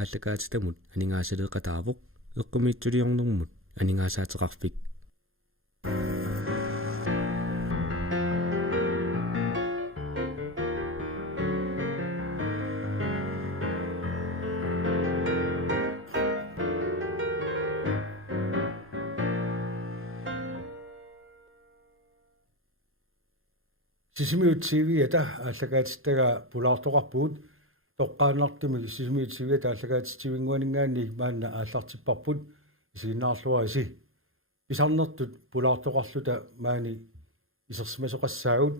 ааллакаатитамут анингаасалеэқатаавоқ эққумиитсулиорнэрмут анингаасаатеқарфик Sisimiut TV ata ааллакаатиттага пулаартоқарпуут тоққааннартуми Sisimiut TV ата ааллакаатитсивингуанингаанни маанна ааллартиппарпут исигиннаарлуа иси писарнертут пулаартоқарлута маани исерсимасоқассаагут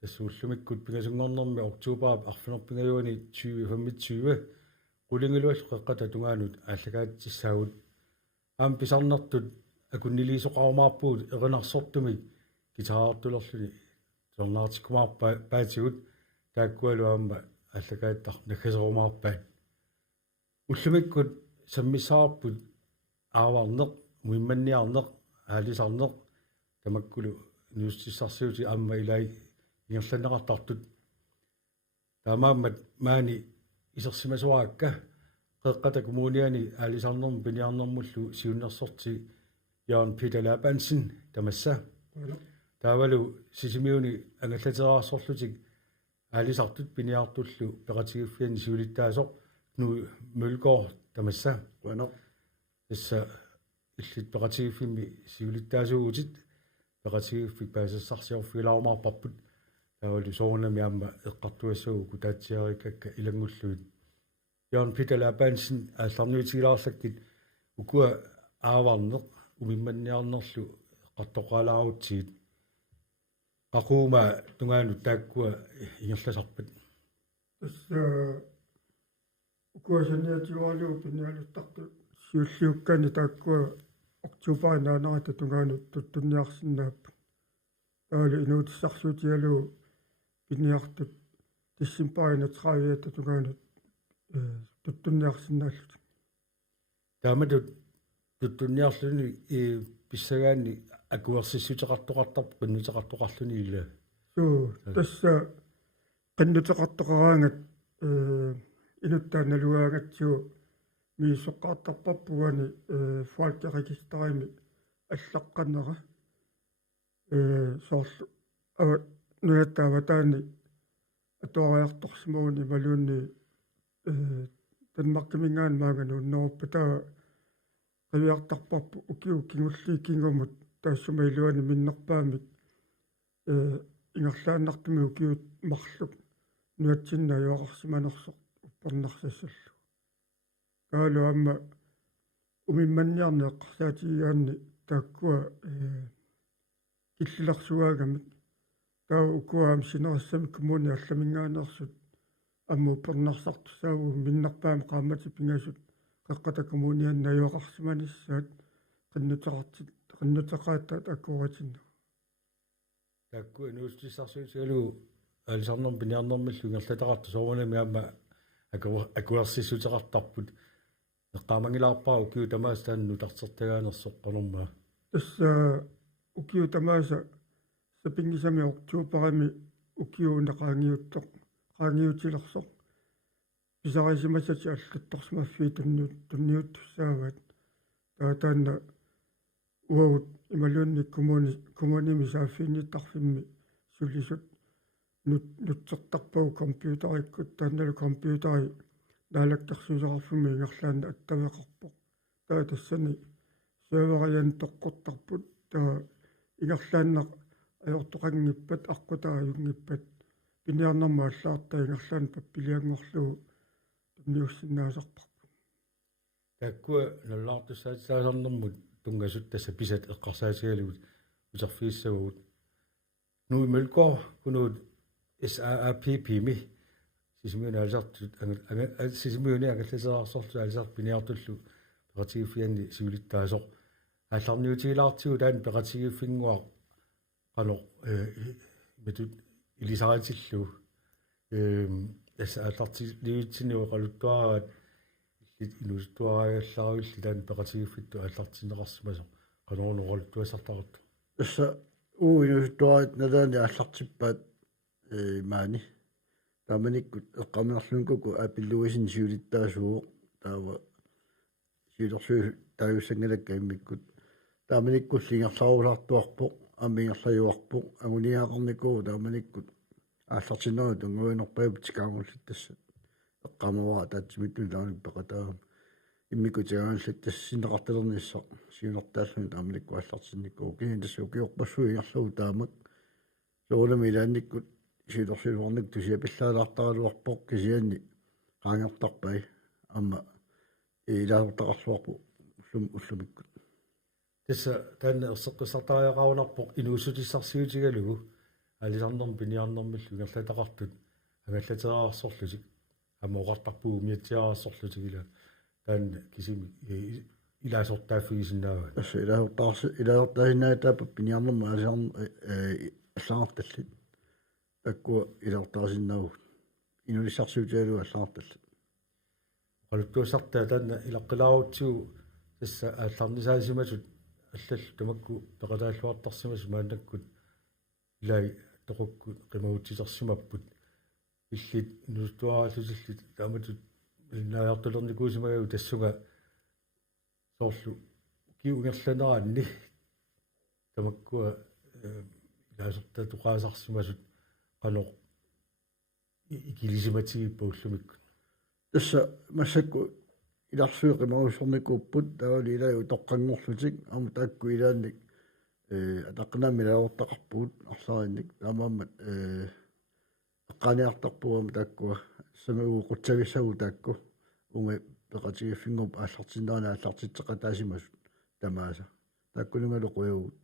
тассууллумиккут пигасунгорнэрми октообар арфинерпингаюани 2025 qulinguluas qeqqata tungaanut ааллакаатиссаагут аам писарнертут акуннилисоқармаарпуут эринарсортуми гитараартулерлуни сорнаартиккумаарпа паатигут тааккуалуаама аллагааттар наггасерумаарпаат уллумиккут саммисаарпут ааварнеқ муимманниарнеқ аалисарнеқ тамаккулу ньюстиссарсиути аама илай ингерланеқартартут таамааммат маани исерсимасуаакка қеққата коммуниани аалисарнерм пиниарнэрмуллу сиуннерсорти Jørgen Peter Labansen тамасса таавалу сисимиуни ангаллатераарсорлутик аалисартут пиниартуллу пеқатигиффиани сиулиттаасоқ ну мølгård тамасса уано тасса иллит пеқатигиффими сиулиттаасуугутит пеқатигиффик паасассарсиорфилаармаарпарпут таавалу соорнами аама эққартуассуу кутаатсиариккакка илангуллуит Jørgen Peter Labansen аалларнуитигилаарлаккит укуа ааварнеқ умимманниарнерлу эққартоқалааруутсиит qaquma tungaanu taakkua ingerlasarpat тасса укуасаниатиуалуу пиниалуттарту сиуллиуккани тааккуа октообаринаанерата тунгаanu туттунниарсинааппу таалу инуутиссарсуутиалуу пиниартут тиссимпааринатраавиата тунгаanu туттунниарсинааллут тааматут туттунниарлуни писсагаани акуерсиссутеқартоқартарпу қиннутеқартоқарлуни ила суу тасса қиннутеқартоқараангат инуттааналуаагатсуу мииссоққаартарпарпугани фуалкерегистерими аллаққаннера соорлу ава нуяттааватаани атуариарторсимууни малуунни танмаркамингаан мааганууннеруппа таа qeviartarparpu ukiu kingulliikingumut taassumailuani minnerpaamik ingerlaannartumi ukiut marluk nuatsinna yuaqarsimanersoq upparnarsasallu kaalu amma umimmanniarni eqqarsaatigigaanni taakkua killilarsuaagamik taa ukuaam sinerassami kommuni allamingaanersut amma upparnarsartussaavu minnerpaami qaammati pingasut qeqqata kommunian najuaqarsimanissaat qinnuteqaattaat akkuuratinnu taakku inuustissarsuutigalu аалисарнерм пиниарнэрмиллу ингерлатақарту соорунами аама акуерсиссутеқартарпут эққаамангилаарпаа укиу тамаас таанну тартертагаанерсоққанермаа тасса укиу тамааса сапингисами октообарами укиу неқаангиуттоқ qaangiutilерсоқ писарисимасати аллатторсимаффии тунниуттуссаават таатаанна уагут ималуунни коммуними сааффиинниттарфимми сулисут нутсертарпагу компьютериккут таанналу компьютери наалаккерсусеқарфимми ингерлаанна аттавеқарпоқ таа тассани сервериан тоққортарпут таа ингерлааннақ аёртоқангиппат аққутааюнгиппат пиниарнэрма аллаартаа ингерлаан паппилиангорлугу тунниуссиннаасарпарпут тааккуа наллаартуссаатсаасарнэрмут тунгасут тасса писат эққарсаатигалугут усерфииссагугут нуи мэлкоо кунуут SAAPP-ми сисимиуна алсартут сисимиуни агалласераарсорлу алсарт пиниартуллу пеқатигиффианни сиулиттаасоқ аалларниутигилаартигу таан пеқатигиффингуа qano метут илисаратиллу тасаалларти ливитсиниу қалуттуараат инустуариалларуилли таан пеқатигиффитту ааллартинеқарсимасо qanorunоралуттуасартарутtu тасса инустуарит надаани ааллартиппаат маани тааманиккут эққаминерлункуку аапиллуисин сиулиттаасуу таава силерсuu таависсангалакка иммиккут тааманиккуллингерларулаартуарпоқ аммингерлаюарпоқ агуниаақарникуу тааманиккут ааллартиннеру тунгуинерпаипут тикаамуллут тассат эққамаваа таатсимиттун тааманик пеқатаа иммикутигаанлут тассинеқарталерниссақ сиунертааллуни тааманикку ааллартинникуу кини тассу киорпассуи ингерлуу таамак соолами илаанниккут силерсилуарник тусиапиллаалаартаралуарпоқ кисианни qaangertarpai amma илаавтақарлуарпу уллумиккут тасса таанна ерсеққиссартариақарунарпоқ инуусутиссарсиутигалугу алисарнерм пиниарнэрмиллу ингерлатақартут агаллатераарсорлутик амоқартарпуу миатсиараассорлутигила таанна кисими илаасортааффигисиннаава ас илаавтаасиннаатаапа пиниарнерма алисарн аллаарталлит таккуа илаавтаасиннааву инулиссарсуутиалу аллаарталлит qaluttuussartaa taanna ilaqqilaarutsigu tassa aallarnisaasimасут аллал тамакку пеқалааллуартарсимас мааннаккут илай тоқукку қимагутсисарсимаппут иллит нустуаалусиллит тааматут илнааяартулерникуусимагагу тассуга соорлу киунгерланераанни тамаккуа илаасерта туқаасарсимасут қано икилисиматигиппауллумикку тасса массакку иларсуи qimagussornikkuupput таали илаю тоққангорлутик ама таакку илаанник атаққнаами лаортақарпуут арлааринник таамааммат эққаниартарпуама тааккуа самагу қутсависсагу таакку унга пеқатигиффингуп ааллартиннаана ааллартитсеқатаасимасут тамааса тааккунунгалу қуягут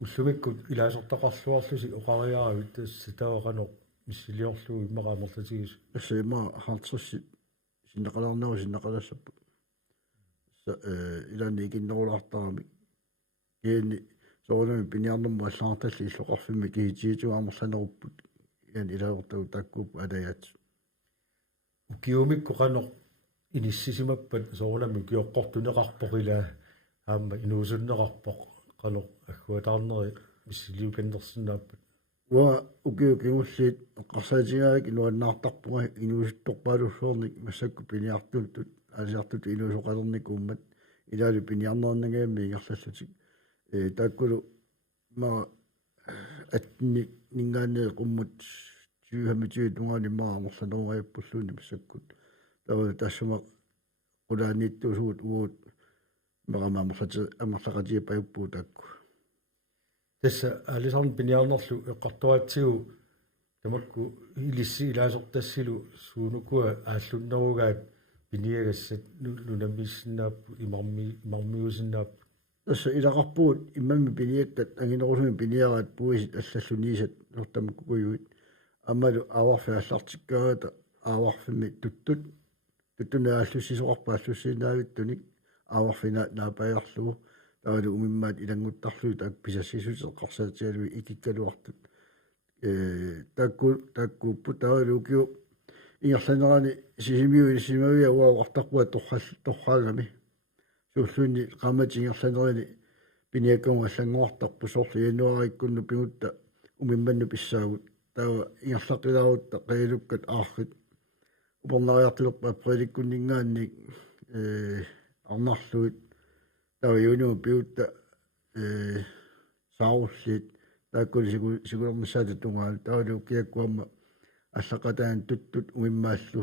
уллумиккут илаасортақарлуарлуси оқариааруит тасса таавақано миссилиорлуу иммақаамерлатигис ассаима хаартрусси синнеқалаарнеру синнеқалассаппут илаани икиннерулаартарами киини соорнами пиниарнерма аллаарталли иллоқарфимми кихитиитуаамерланеруппут иан илаавертагу тааккууп алаяат укиумикку қано иниссисимаппат соорнами киоққортунеқарпоқила аама инуусуннеқарпоқ қано аггуатаарнери миссилиуканнерсинааппат уа укиукингуллиит эққарсаатигаак инуаннаартарпуга инуусутторпаалуссуорник массакку пиниартуттут алисартут инуусоқалерникууммат илаалу пиниарнернагаами ингерлаллутик тааккулу ма атни нингаанне қуммут 20 тунгаани маамерланеругааппуллууни массаккут тава тассума qulaaniittuusugut uut meqamaamерлати амерлақатиапаюппуу таакку тасса алисарн пиниарнерлу эққартуатсигу тамакку илисси илаасортассилу суунукуа ааллуннеругаат пиниагассат нунаммиссиннааппу имармиусиннааппу тасса илақарпуут иммами пиниаттат ангинерусуми пиниараат пуисит аллаллуниисат нортамакку куйуит аммалу аварфи аллартиккаата аварфими туттунааллуссисоқарпааллуссинаавиттуник аварфина наапаярлугу таалу умиммаат илангуттарлуу таак писассисут эққарсаатиалуи икиккалуартут таккуппу таалу киу ингерланерани сисимиуа уаартарпуа торхаагами сууллуунни qaamati ингерланерани пиниаккунга аллангуартарпу соорлу януариккунну пигутта умимманну писсаагут таава ингерлақилаарутта қаилуккат ааррит упорнариартулерпа априликкуннингаанник арнарлуит таава юнуу пигутта сауллит тааккули сигулернссаата тунгаал таалу киаккуамма аллақатаан туттут умиммааллу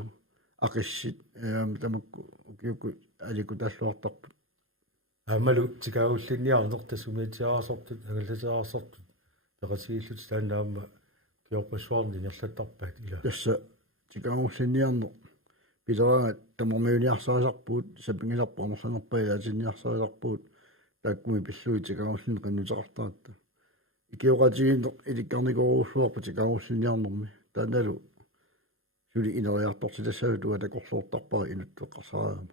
ақиссит тамакку киукку алику таллуартарпут амалу тикаагуллинниарнерта сумиатиарасортут агаллатиарасортут пеқатигиллут тааннаамма киорпассуарни нерлаттарпаат ила тасса тикаагуллинниарнер пилераага тамармиуниарсаасарпуут сапингиларпа амерланерпаа илаатинниарсаасарпуут тааккуми пиллуи тикаагуллин qanнутеқартаратта икиоқатигиннер иликкарникоруусуарпа тикаагуллинниарнерми тааналу сули инериартортилассагу туа такорлуортарпара инуттеққарсараама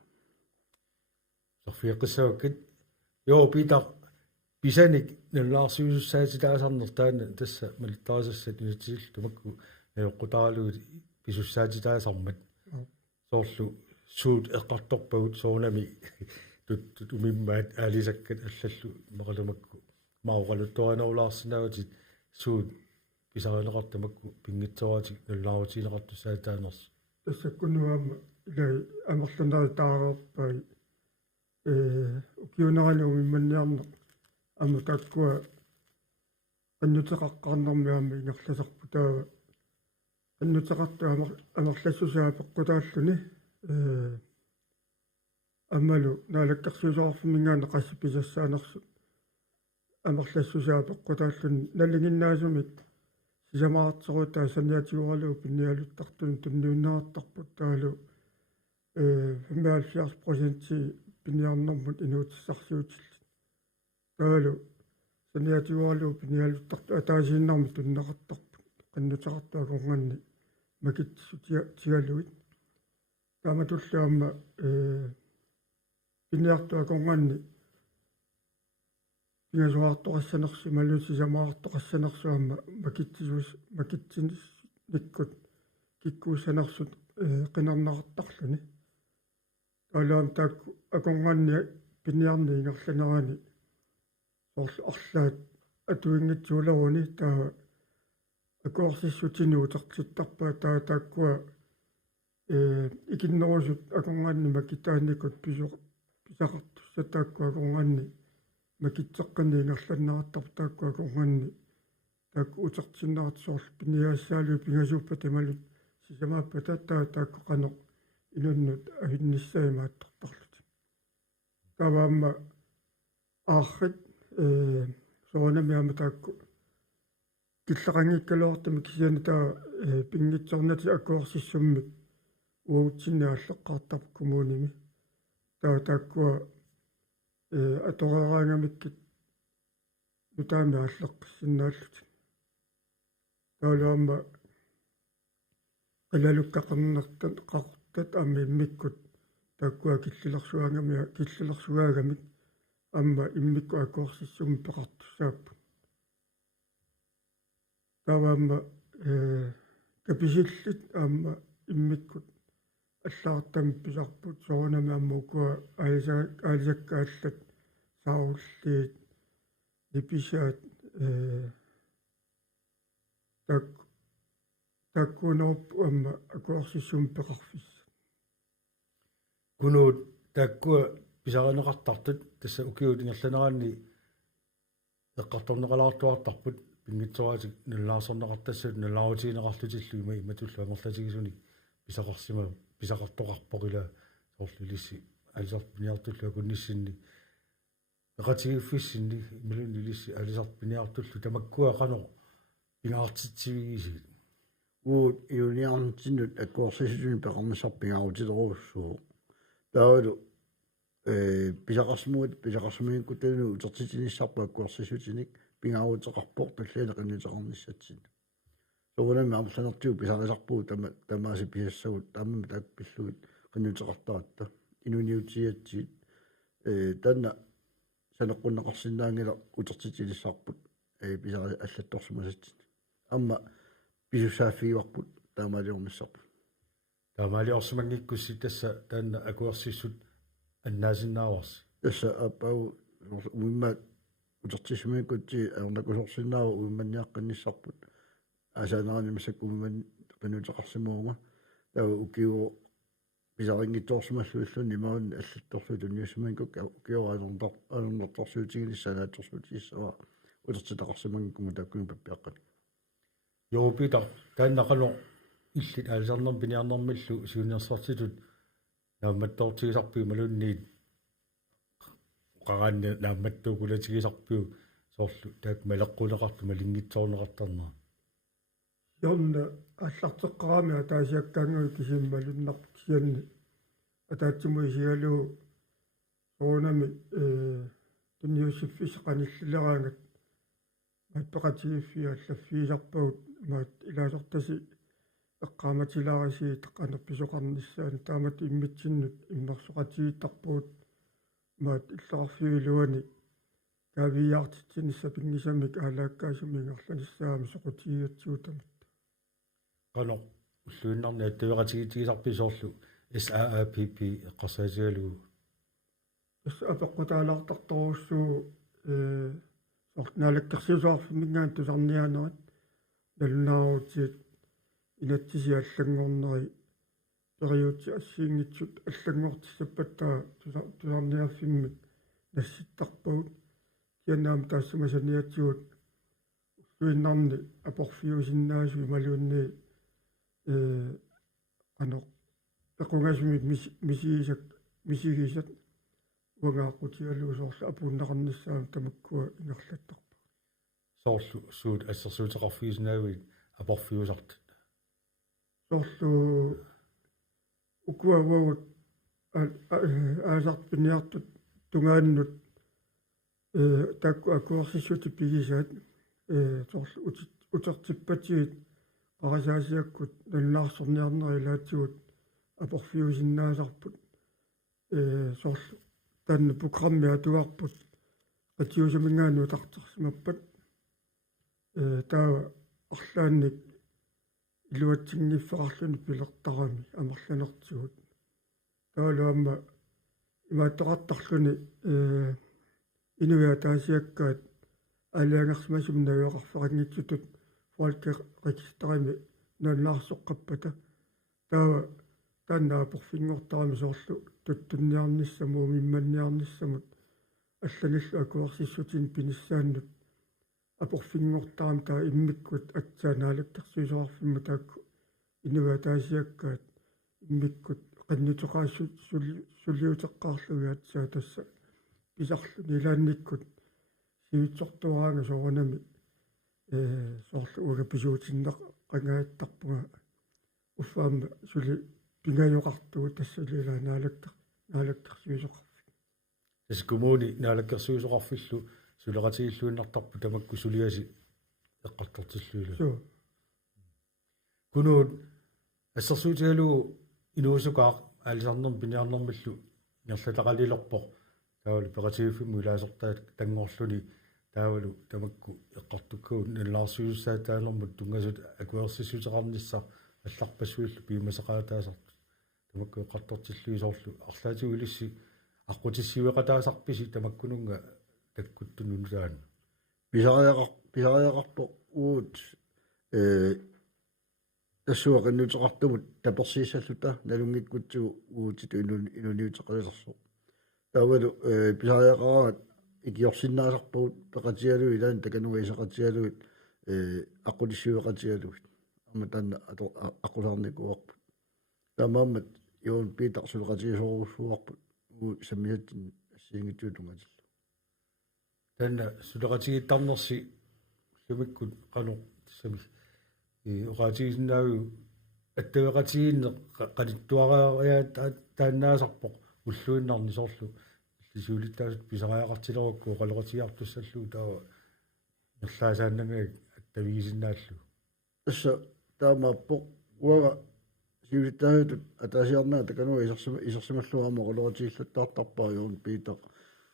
сорфиаққиссагаккит ёо питар писаник нуллаарсуусаатилаасарнер таана тасса малиттарисассат инутсил тамакку наёққутаралугит писуссаатилаасармат соорлу суут эққарторпагут соонами тут умиммаат аалисаккат аллаллу мақалумакку мауқалуттуанаулаарсинаагутит суут писаринеқартамакку пингитсоратик нуллаарутинеқартуссаатаанерс тассаккунуама илай амерлунери таарерпай укиунералуми имманниарнеқ аму таккуа аннутеқаққарнэрмиами ингерласарпу таава аннутеқарту амерлассусаа пеққутааллуни аммалу наалаккарсуусоорфумингаана қассиписассаанерсу амерлассусаа пеққутааллуни наллигиннаасумик сисамаартеруутаа саниатиуралуу пинниалуттартун тунниуннеартарпут таалу 75% пинниарнэрмут инуутиссарсиутилли таалу саниатиуралуу пинниалуттарту атаасииннарми туннеқартарпут қаннутеқартуа конганни макитсутигалуит тааматуллаама пинниартуа конганни пингасуаартоқассанерсу малуутисамаартоқассанерсуама макитсинис никкут киккууссанерсут qinarnaqartarluni таалаам таакку аконгаанни пинниарни ингерланерани соорлу арлаат атуингитсуулеруни таа акуарсиссутинуутертиттарпаа таа тааккуа икиннерусут аконгаанни макитааникут писақартусса таакку аконгаанни макитсеққани ингерланнератар таакку аконгаанни таакку утертиннерат соорлу пинниаассаалу пингасууппа тамалут сисамааппа таакку қано илуннут агинниссаимааттартарлут таваама аахрит соонамиама таакку киллақангиккалуартами кисиана таа пингитсорнати акуарсиссуммик уутсиннааллеққартарпу коммуними таа тааккуа аторераангамиккит нутаами ааллеққиссиннааллут таалаама qalalukkaqqarnertat qaquttat ammi immikkut taakkua killillersuaagamik amma immikku akuarsissum peqartussaappu taavaamma kapisillit amma immikkut аллаартам писарпут соонами аммукуа аалисаккааллат сауллиит ниписаат таккунооп амма акуарсиссум пеқарфис кунуут таккуа писаринеқартартут тасса укиут ингерланераанни эққарторнеқалаартуартарпут пингитсораатик нуллаарсорнеқартассут нуллаарутигинеқарлутиллуима иматуллу амерлатигисуни писақарсима писақартоқарпоқила соорлулисси алисарпиниартуллу кунниссинни эқатигиффиссинни ималуннилисси алисарпиниартуллу тамаккуа қано пингаартитсивигисигит уут иуниарнтиннут аккуарсисутуни пеқарнисарпингаарутилеруссуу таалу писақарсимугут утертитиниссарпу аккуарсисутиник пингаарутеқарпор таллаана қиннутеқарниссатсин соонами амерланертиу писарисарпуу тамааси пиассагут таамми таак пиллугит qinnuteqartaratта инуниутиатсиит танна санеққуннеқарсинаангила утертитилиссаарпут писари аллатторсумасатсит амма писусааффигуарпут таамаалиормиссарпут таамаалиорсумангиккусси тасса таанна акуерсиссут аннаасиннааварси тасса аппау уиммаат утертисумиккутти аернакусорсиннаава уимманниаққинниссарпут асаанерани масак умман qinnuteqarsimuuma таа укиу писарингитторсумаллуиллуни маун аллатторсуу тунниуссумангук укиуаалернторсуутигилиссанаатторсуутигиссава утертитақарсимангиккума тааккуни паппиаққат йоопита тааннақало иллит аалисарнер пиниарнэрмиллу сиуниерсартитут наамматтоортигисарпиу малунниит qaranni naammattuukulatigisarpiu sooрлу таак малеққунеқарту малингитсоорнеқартарнаа йонна аллартеққарами атаасиаккаангуи кисиммалуннарпу кисианни атаатсимуи сигалуу соонами тунниуссиффис қаниллилераангат маппеқатигиффиа аллаффиисарпагут маат илаасартаси эққааматилаариси теққанерписоқарниссаани таамат иммитсиннут иммерсоқатигиттарпуут маат иллеқарфиулуани кавиартитсинисса пингисамик аалааккаасумингерланиссаами соқутигиатсуутамат qano уллуиннарни аттуеқатигитигисарпи соорлу SAAPP эққарсаатигалуу апеққутаалаартарторуссуу сортнаалаккерсиусаарфимингаан тусарниаанерат налунааруутиит инатсиси аллангорнери периути ассиингитсут аллангуартиссаппаттаа тусарниарфиммит насситтарпагут кианнаам таассамасаниатсигут уиннарни апорфиусиннаасуи малуунни аноо пекунгасмит мисигисат уангаақутигалуусоорла апууннақарниссаам тамаккуа ингерлаттарпа соорлу суут ассерсуутеқарфиусинаагуит апорфиусартут соорлу укуавагут аасарпиниартут тунгааннут такку акуарсиссути пигисаат соорлу утертиппатигит qarasаасиаккут наллаарсорниарнерилаатсигут апорфиусиннаасарпут соорлу таанна программи атуарпут атиусамингаану тартарсимаппат таава арлаанник илуатсигниффеқарлуни пилертарами амерланертигут таалуамма имааттоқартарлуни инуя таасиаккаат алиангерсмасум навиақарферангитсутут фолкерегистерими наллаарсоққаппата таава тааннаа порфингортарами соорлу туттунниарниссамуу мимманниарниссамут алланиллу акуарсиссутин пиниссааннут апорфингортарам таа иммиккут атсаанаалактарсуисоарфимма таакку инуа таасиаккаат иммиккут qannutоqaassut сулиутеққарлугиат саа тасса писарлу нилаанниккут сивитсортуараага соорнами соорлу уга писуутиннеқ qangaаттарпуга уффаама сули пингайоқартугу тассалила наалактарсуисоқарфи тас коммуни наалаккерсуисоқарфиллу сулеқатигиллуиннартарпу тамакку сулиаси эққартартиллуила кунуут ассерсуутигалуу инуусукаа алисарнерм пиниарнэрмиллу нерлатақалилерпоқ таавалу пеқатигиффимму илаасертаат тангоорлуни таавалу тамакку эққартуккуу наллаарсуйуссаат таалермут тунгасут акуерсиссутеқарнisса алларпассуиллу пиимасақаатаасарту тамакку эққартартиллуисоорлу арлаатигу илисси аққутиссивеқатаасарписи тамаккунунга таккуттунуну таана писариақарпо уут тассуақиннутеқартумут таперсииссаллута налунгиккутсугу уутиту инуниутеқалисарсо таавалу писариақараат икиорсиннаасарпагут пеқатигалуи илаан такануисеқатигалуит аққутиссивеқатигалуит аматанна аққусаарникуарпут таамааммат иун питарсулеқатигисоруссуарпут уу саммиаттин ассиингитсуутунгатилла танна сулеқатигиттарнерси сумиккут қано сами оqaатигисинаагу аттавеқатигинне қалиттуарариа тааннаасарпоқ уллуиннарни соорлу сиулиттаасут писариақартилерукку қалеқатигиартуссаллуу таава нерлаасааннагаг аттавигисиннааллу асса таамааппоқ уага сиулиттаасут атаасиарнаа такануа исерсималлуаама қолеқатигиллаттаартарпаа юун питеқ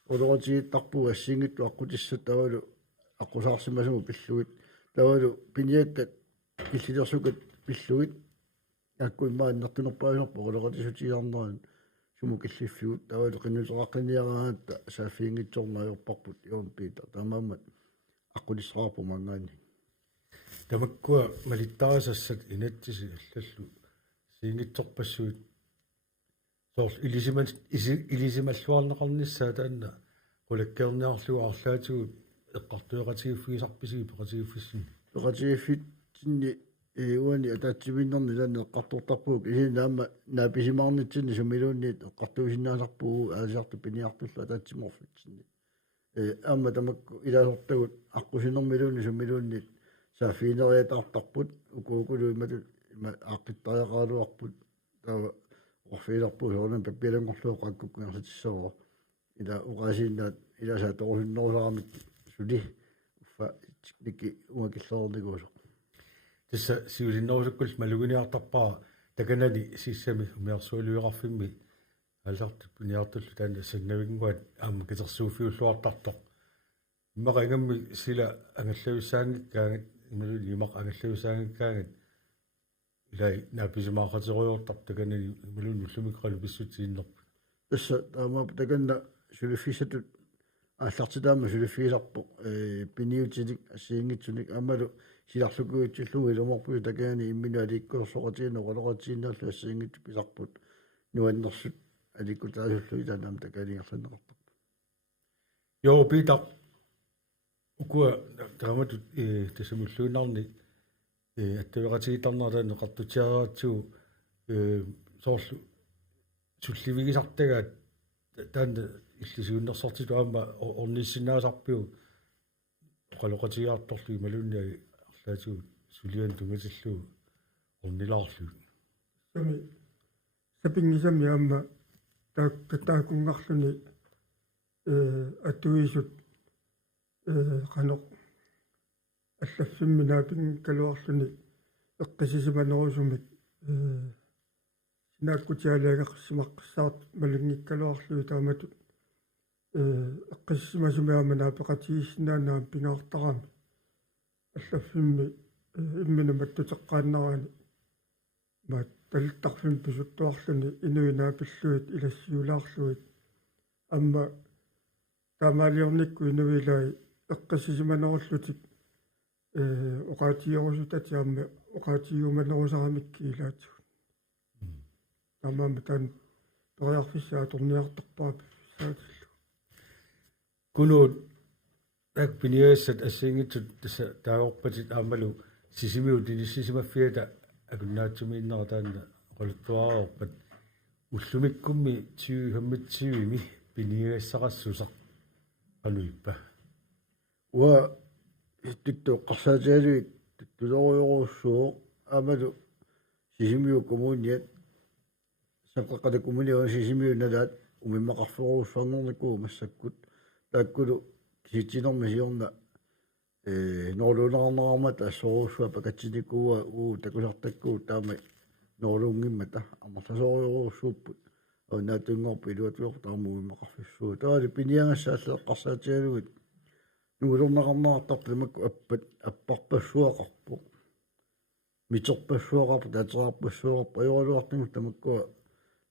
қолеқатигиттарпу ассингитту аққутиссат тавалу аққусаарсимасуму пиллуит тавалу пиниаккат киллилерсукат пиллуит аккуиммааннартунерпаасерпо қолеқатисутиарнеран суму киллиффиут тавалу қиннутеқаққиниараат сааффиингитсорнаajorparput юун питеқ таамаамат аққулиссаарпу мангаани тамаккуа малиттарасассат инатсиси аллаллу сиингитсорпассуит соорл илисималлуарнеқарниссаа таанна qulakkeerniarlugu арлаатигу эққартуеқатигиффигисарписиги пеқатигиффиссуни пеқатигиффитсинни уани атаатсиминнерни таанна эққартортарпуг илинаама нааписимаарнитсинни сумилуунниит эққартуусиннаасарпугу аасиарту пиниартуллу атаатсиморфитсинни аама тамакку илаасортагут аққусинермилууни сумилуунниит саафиинериатаартарпут укуукулу имату ааққиттариақаалуарпут тава орфеиларпу соорнам паппилангорлуу қаккуккуерсатиссавоо ила уqaасиннаат иласаа торусиннерусарамик сули уффа ники уакиллерникуусо тасса сиулиннерусуккул малугиниартарпаа таканани сиссами умиарсуалуиқарфимми алсарту пуниартуллу таана саннавингуат аама катерсууфиуллуартартоқ иммақангамми сила ангаллависсаангиккаагат ималуни имақ ангаллависсаангиккаагат илай нааписимаақатеруйортар таканани ималуни уллумиққалу писсутииннерпу тасса таама таканна сулиффисатут ааллартилаама сулиффигисарпо пиниутилик ассиингитсуник амалу силарлукуитсиллуги луморпуи такаани иммину аликкуерсоqatiину qoloqatiinnerlu ассиингитту писарпут нуаннерсут аликкутаасуллу иланаам такаалингерланеқартарпу Jo Peter ukua тааматут тасамуллуунарни аттуератигитарнерлану қартутиараатсуу соорлу сулливигисартагаат таанна иллисууннерсартиту аама орниссинаасарпиу qaloqatigaartorlu malunniagi арлаатигу сулиан тунгатиллуу орнилаарлу сами сапингисами аама тааккунгарлуни аттуисут qanoq аллаффимминаапин калуарлуни эққисисиманерусумик синааккутиалаагаққиссимаққиссаарт малунгиккалуарлуи таамату эққиссимасумиааманаа пеқатигиссинаанаам пингаартарами аллаффимми иммина маттутеққааннараани маат таллтарфим писуттуарлуни инуинаапиллуит илассиулаарлуит амма таамаалиорникку инуилаи эққиссисиманеруллутик оqaatiyorusutatiarmi oqaatiyumanerusaramikkiilaatsugut таамаама таан периарфиссаа торниартарпаап сааtillu kunut ak piniassat assingitut taagorpatit aammalu sisimiu tinissimaffiata akunnaatsumiinnera taanna qoluttuarorpat ullumikkummi tiuhammitsiuimi piniassaqassusaq qanuippa wa иттуqqarsaatiалуит тулориоруссуу аамалу сисимиу коммуниат саққақата коммуниа сисимиу налаат умиммақарферуссуангорникуу массаккут тааккулу киситсинерми сиорна ноолунаарнерамат ассоруссуа пакатсиникууа такусартаккуу таама ноолунгиммата амерласориоруссууппут аунаатунгорпу илуатуор таама умиммақарфиссуу таали пиниангассааллеққарсаатиалуит нугулорнеқарнаартарпу аппат аппарпассуақарпу митерпассуақарпу таатеқарпассуақарпу аёралуартангу тамаккуа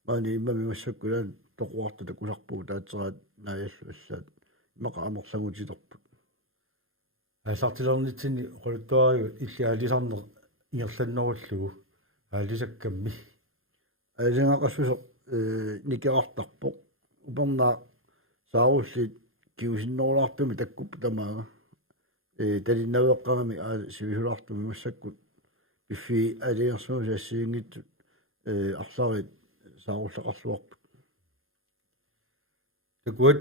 маани иммами массаккулаан тоқуарта такусарпу таатераат нааллу аллаат имақа амерлангутилерпут аасартилернитсини qoluttuariu иллиалисарнер ингерланнеруллугу аалисаккамми аалингақассусеқ никеқартарпо упернаа сааруллит киусиннерулаартуми таккуппу тамаага талиннавеққарами сивисулаартуми массаккут пиффи алиерсуус ассиингиттут арларит сааруллақарлуарпут такуат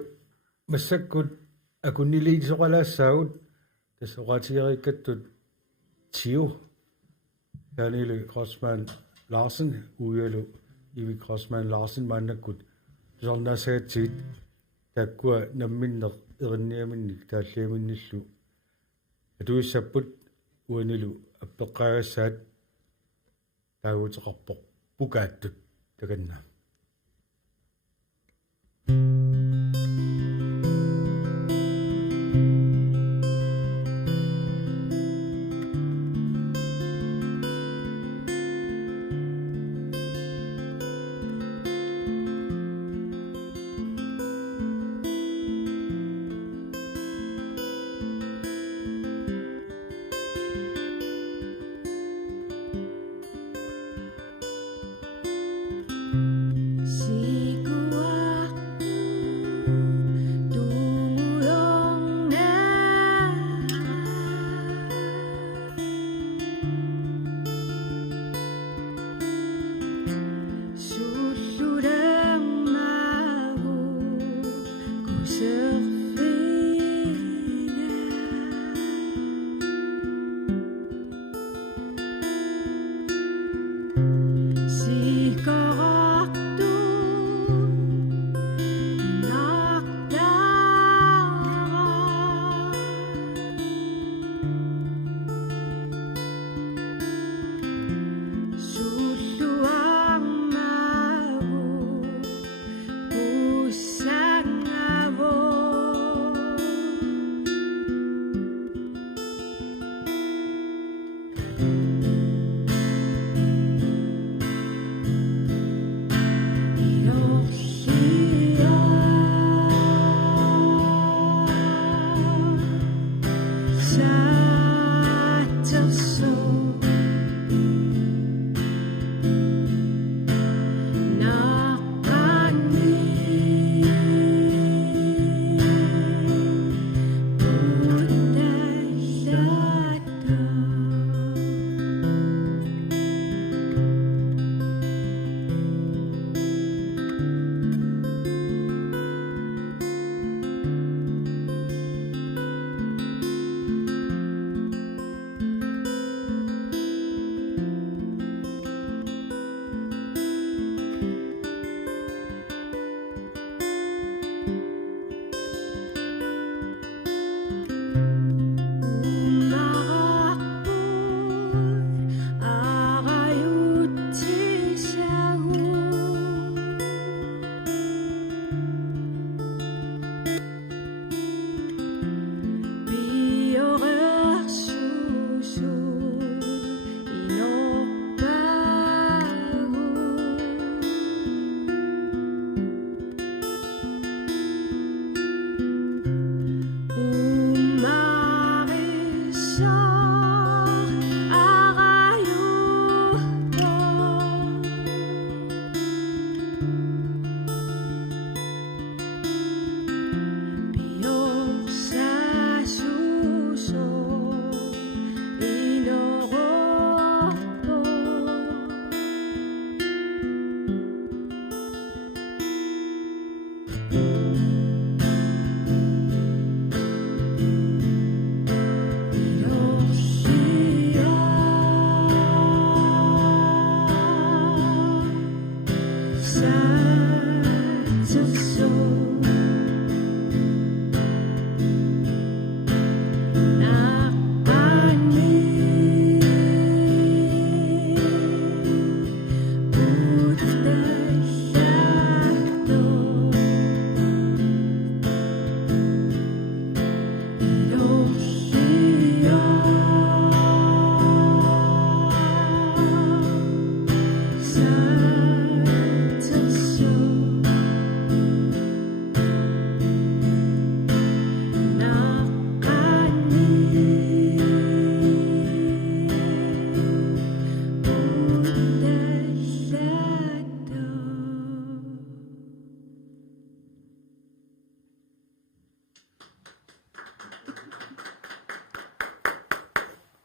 массаккут акуннилиисоқалаассаагут тассоқатиериккаттут тиу янили Кросман Ларсен уялу иви Кросман Ларсен маннаккут тусарнаасаатсигит таккуа намминнер эринниаминник тааллиаминниллу атуиссаппут уанилу аппеққаагассаат таагутеқарпоқ пукааттут таканна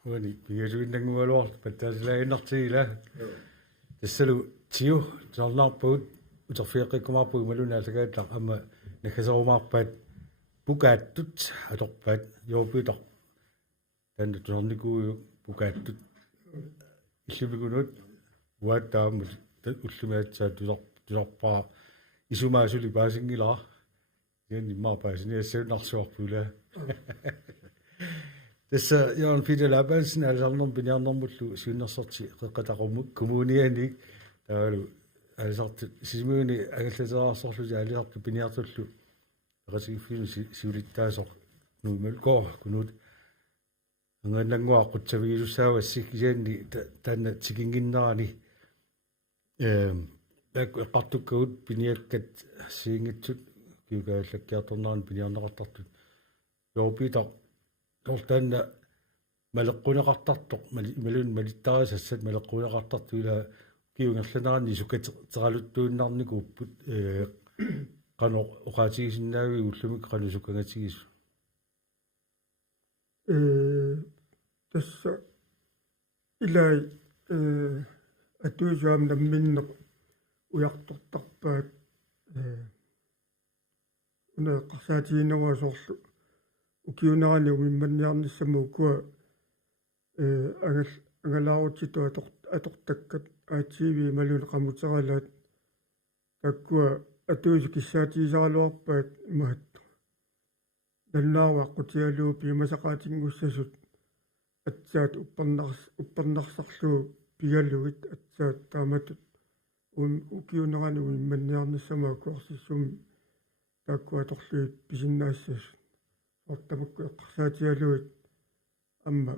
Wani piasuinnangualuar pattaasilainartigila тассалу тиу сорнаарпуут утерфиаққиккумаарпуг малунаасагааттар ама накасорумаарпаат пукааттут аторпаат йоопитар танна тунарникууйу пукааттут иллубигунут уааттааммут уллумаатсаа туларпаа исумаасули паасингилаа яни маарпаасиниассаунарсуарпула tässä Jan Peter Labansen alsarnum piniarnermullu suinnersorti qeqqataqumuk kommunianik taalu alsartu sisimuuni agallateraarsorlu alisartu piniartullu qasigiffinu siulittaasor nuimalkoor kunut angannanguaqqutsavigilussaawassik isanni tanna tikinginnerani eqqartukkuut piniakkat siingitsut kiukaallakkiartornaan piniarneqartartut yoopita tortanna maleqquneqartartoq malun malittarisassat maleqquneqartartuila kiungerlanerani sukateralutuunnarnikuupput qano oqaatigisinnaagi ullumik qanu sukangatigisu tässä ilai atuisaam namminneq ujartortarpaat uneqqarsaatiginnavaasorlu ukiunaani umimmanniarnissamu kua angalaarutsitu atortakkat aatiivi malun qamuteralaat takkua atuisu kissaatigisaraluarpaat imaattu nannaawa qutialuu piimasaqaatingussasut atsaat upparnarsarluu pigalugit atsaat taamatut ukiunerani umimmanniarnissamu kuarsissumi takkua atorluit pisinnaassasut ortamukku eqqarsaatialuit amma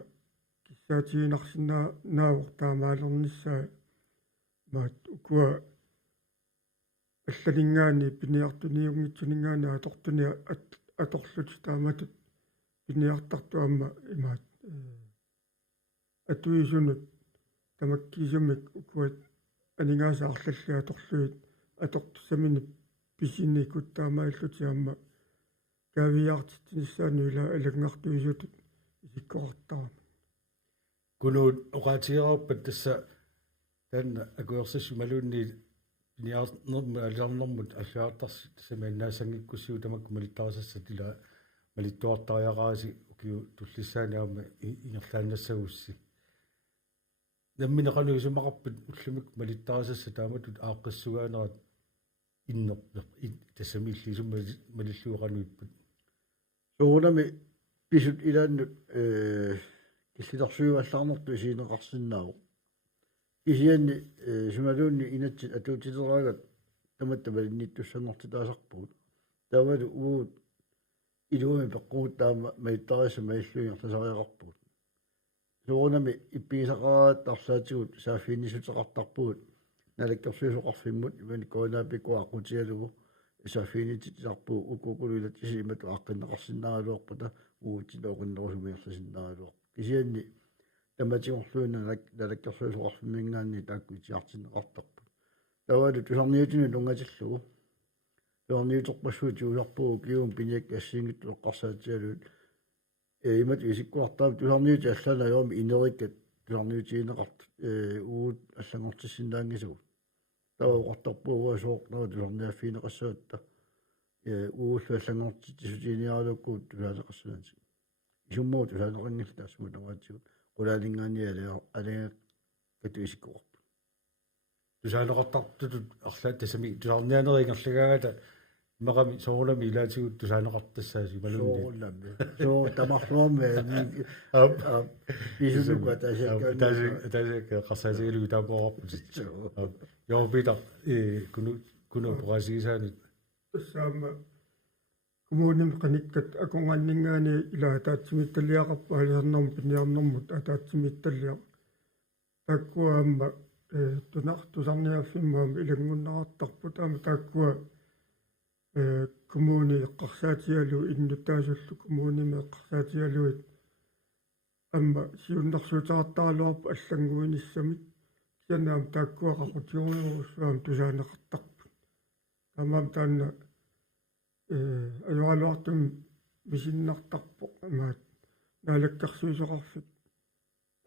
kissaatiginarsinnaa naawortaamaalornissaa maat ukua аллалингаани пиниартуниунгитсунингаани аторtuни аторлут тааmatut пиниартарту амма имаат атуисунут тамаккисумик укуат анингааса арлалли аторлуит атортусамини писинникут таамааллути амма кавиартитсаanu ила алагнартуисутут исиккоартарама kunut oqaatigerarpat tassa tanna akuerсассу малуунни niarnerma allarnermut аллаартарси самааннаасангиккуссуу тамакку малиттарасассат ила малиттуартариараasi укиу туллиссааниарма ингерлааннассагусси намминеқану сумақарпут уллумик малиттарасасса тааматут ааққиссугаанерат иннерпер тассамиилли сумма малиллуеқануиппут суунами писут илааннут киллиларсуиваллаарнэрту сиинеқарсинааву кисианни сумалуунни инатсит атуутитераагат таматта малинниттуссангортитаасарпугут таавалу уут илуами пеққуут таама маиттариса маиллуингерласариақарпугут суунами иппигисақараат тарлаатигут сааффииннисутеқартарпугут налаккерсуисоқарфиммут ивани коонапикуа ақутиалугу сааффиинититисарпуу укукулуилат исимату аққиннеқарсинааруарпута uutiloqinnerusumиерласиннаалуақ кисианни таматигорлуина налаккерсуусоқарфиммингаанни таакку итиартинеқартарпут тавалу тусарниутину лунгатиллугу туарниуторпассуути уларпугу киум пиниак ассиингитту эққарсаатиалуут имат исиккуартаап тусарниути аллана йоми инериккат тусарниутиинеқарт уут аллангортиссиннаангисугу тава уқартарпугуа сооқнаа тусарниаффиинеқассаатта ууллу аллангортитисутиниаалуккуут тусаанеқассунаати исуммуу тусаанеқингилла тассумут нагатсигут qulalingaanialea alea katuisikkuarpu тусаанеқартартутут арлаат тасами тусаарнианеригерлагаата мақами соорулами илаатигут тусаанеқартассааси малунни so тамарлуарме бисулука таасик қассаатигилугу таамоорпут ёорпита куну прасигисаани тассаама коммуним каниккат акунганнингаани илаатаатсимитталиақарпа алиарнэрм пиниарнэрмут атаатсимитталиа таккуаама тусарниаффиммаама илагнуннарартарпут аама таккуа коммуни эққарсаатиалу иннутаасуллу коммуними эққарсаатиалуит амма сиуннарсуутаартаалуарпу аллангуиниссамит кианаам таккуа қақутиуруусуам тусаанеқартарпут амаам таанна ажуалуартум мисиннартарпо амаат наалаккарсуусоқарфик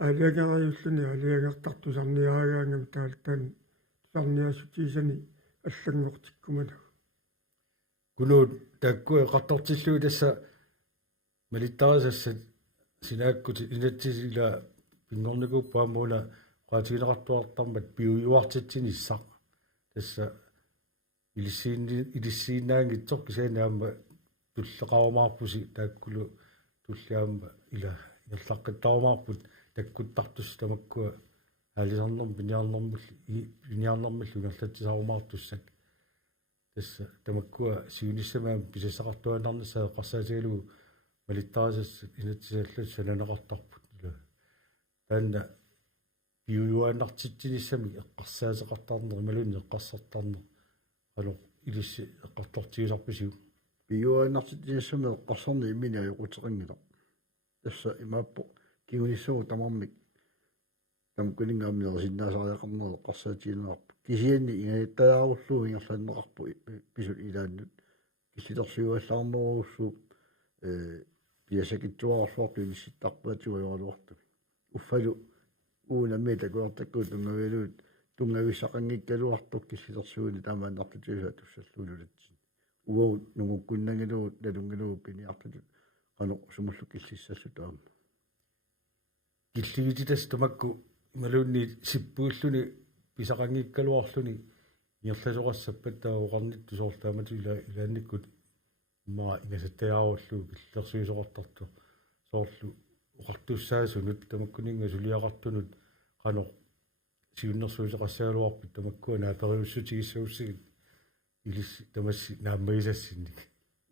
алиагериуллуни алиагертартусарниаагаангам таалтан тусарниасутисани аллангортиккумана кунуут таккуэ қартортиллуи тасса малиттарисассат синааккути инатсисила пингорникуппаамуна qaatigileqartuartarmat piuyuartitsinissaq tassa илиссииннаангитсор кисаанаама туллеқарумаарпуси тааккулу туллиаама ила иерлаққиттарумаарпут таккуттартус тамаккуа алисарнерм пиниарнэрмаллу нерлатсисарумаартуссак тасса тамаккуа сиуниссамаам писассақартуанарнасаа қарсаатигалугу малиттарисассат инатсиаллут сананеқартарпут таанна пиуюааннартитсиниссами эққарсаасеқартарнер малуни эққарсартарнер алу илисси эққартортигисарписиу пиуааннартитсиниссами эққарсарни иммини аюқутеқингила тасса имааппо кигуниссуу тамармик тамкулингаамиерсиннаасариақарнер эққарсаатигинеқарпу кисианни ингаятталааруллуу ингерланнеқарпу писут илааннут киллиторсиуаллаарнеруссуу пиасакитсуаарлуарту илисситтарпаатигу юалуарту уффалу уунамми такуартаккуу тунгавилуут тунгависсақангиккалуартук киллиторсууни таамааннартутиуса туссаллуулулатсин угоут нугуккуннагилуут налунгилуу пиниартутут qanu sumullu killissassu taama киллигититас тамакку малуунни сиппууллуни писақангиккалуарлуни иерласоқассаппат таауқарнитту соорлаамату илаанниккут имма ингасаттаяаруллу киллерсуисоқартарту соорлу уқартуссаасунут тамаккунинга сулиақартунут qanu сиуннерсуисоқассаалуарпут тамаккуа наапериуссутигиссауссигит илисси тамасси нааммаисассинник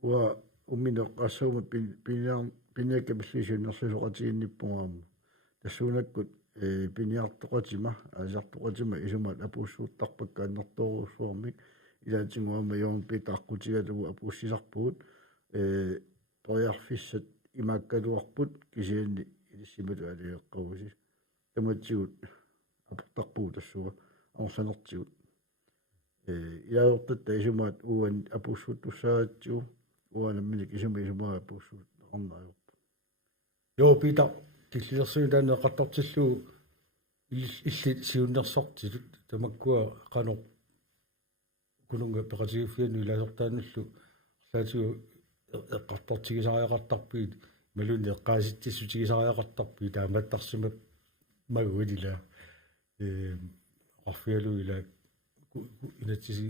уа умминеққассаума пиниакка пиллисиуннерсуисоқатигинниппунгаама тассуунаккут пиниартоқатима аасартоқатима исумат апууссууттарпаккааннэрторуусуармик илаатингуама йоом питааққутигалугу апууссисарпугут ториарфиссат имааккалуарпут кисианни илиссималу алиеққавуси таматсигут апортарпуу тассуа аорсанертигут илаортатта исумаат уан апууссууттуссаатсигу уанаммини исумаа апууссуут арнаажорпу ёо пита киллерсуи таана qattortilluu илли сиуннерсартилут тамаккуа qanu кунунга пеқатигиффианну илаасортаануллу арлаатигу эққартортигисариақартарпиит малуни эққааситтиссутигисариақартарпи тааматтарсима магуилила арфиалу ила инатсиси